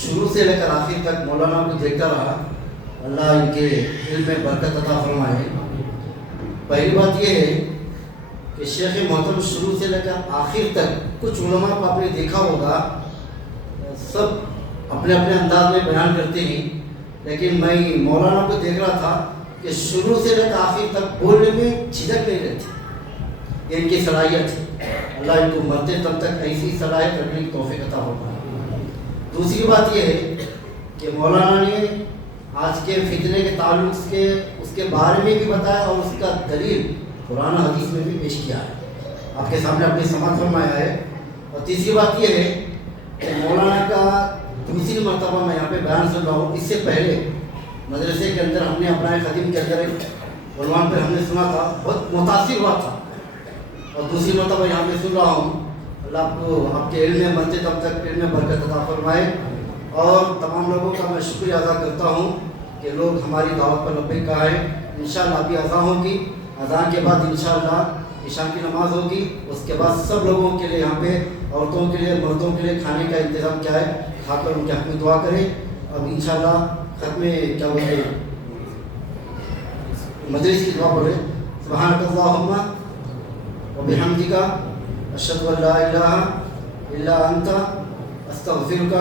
شروع سے لے کر آخر تک مولانا کو دیکھتا رہا، اللہ ان کے علم میں برکت عطا فرمائے۔ پہلی بات یہ ہے کہ شیخ محترم شروع سے لے کر آخر تک کچھ علماء کو آپ نے دیکھا ہوگا، سب اپنے اپنے انداز میں بیان کرتے ہیں، لیکن میں مولانا کو دیکھ رہا تھا کہ شروع سے لے کر آخر تک بولنے میں جھجک نہیں رہتی، یہ ان کی صلاحیت ہے۔ اللہ ان کو مرتے تب تک ایسی صلاحیت رکھنے کی توفیق عطا فرمائے۔ دوسری بات یہ ہے کہ مولانا نے آج کے فتنے کے تعلق سے اس کے بارے میں بھی بتایا اور اس کا دلیل قرآن حدیث میں بھی پیش کیا ہے، آپ کے سامنے اپنی سماعت فرمایا ہے۔ اور تیسری بات یہ ہے کہ مولانا کا دوسری مرتبہ میں یہاں پہ بیان سن رہا ہوں، اس سے پہلے مدرسے کے اندر ہم نے اپنا خدیم کے اندر ایک عنوان پہ ہم نے سنا تھا، بہت متاثر ہوا تھا، اور دوسری مرتبہ یہاں پہ سن رہا ہوں۔ اللہ آپ کو آپ کے علم میں مرتے تب تک علم میں برکت عطا فرمائے۔ اور تمام لوگوں کا میں شکریہ ادا کرتا ہوں کہ لوگ ہماری دعوت پر لبیک کہا ہے۔ انشاءاللہ ابھی اذان ہوگی، اذان کے بعد انشاءاللہ عشاء کی نماز ہوگی، اس کے بعد سب لوگوں کے لیے یہاں پہ عورتوں کے لیے مردوں کے لیے کھانے کا انتظام کیا ہے، کھا کر ان کے حق میں دعا کریں۔ اب انشاءاللہ ختم کیا بولتے ہیں مجلس کی دعا پڑھیں، سبحانک اللہم وبحمدک اشہد ان لا الہ الا انت استغفرک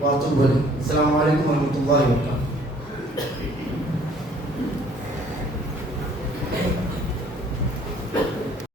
واتوب الیک۔ السلام علیکم ورحمۃ اللہ وبرکاتہ۔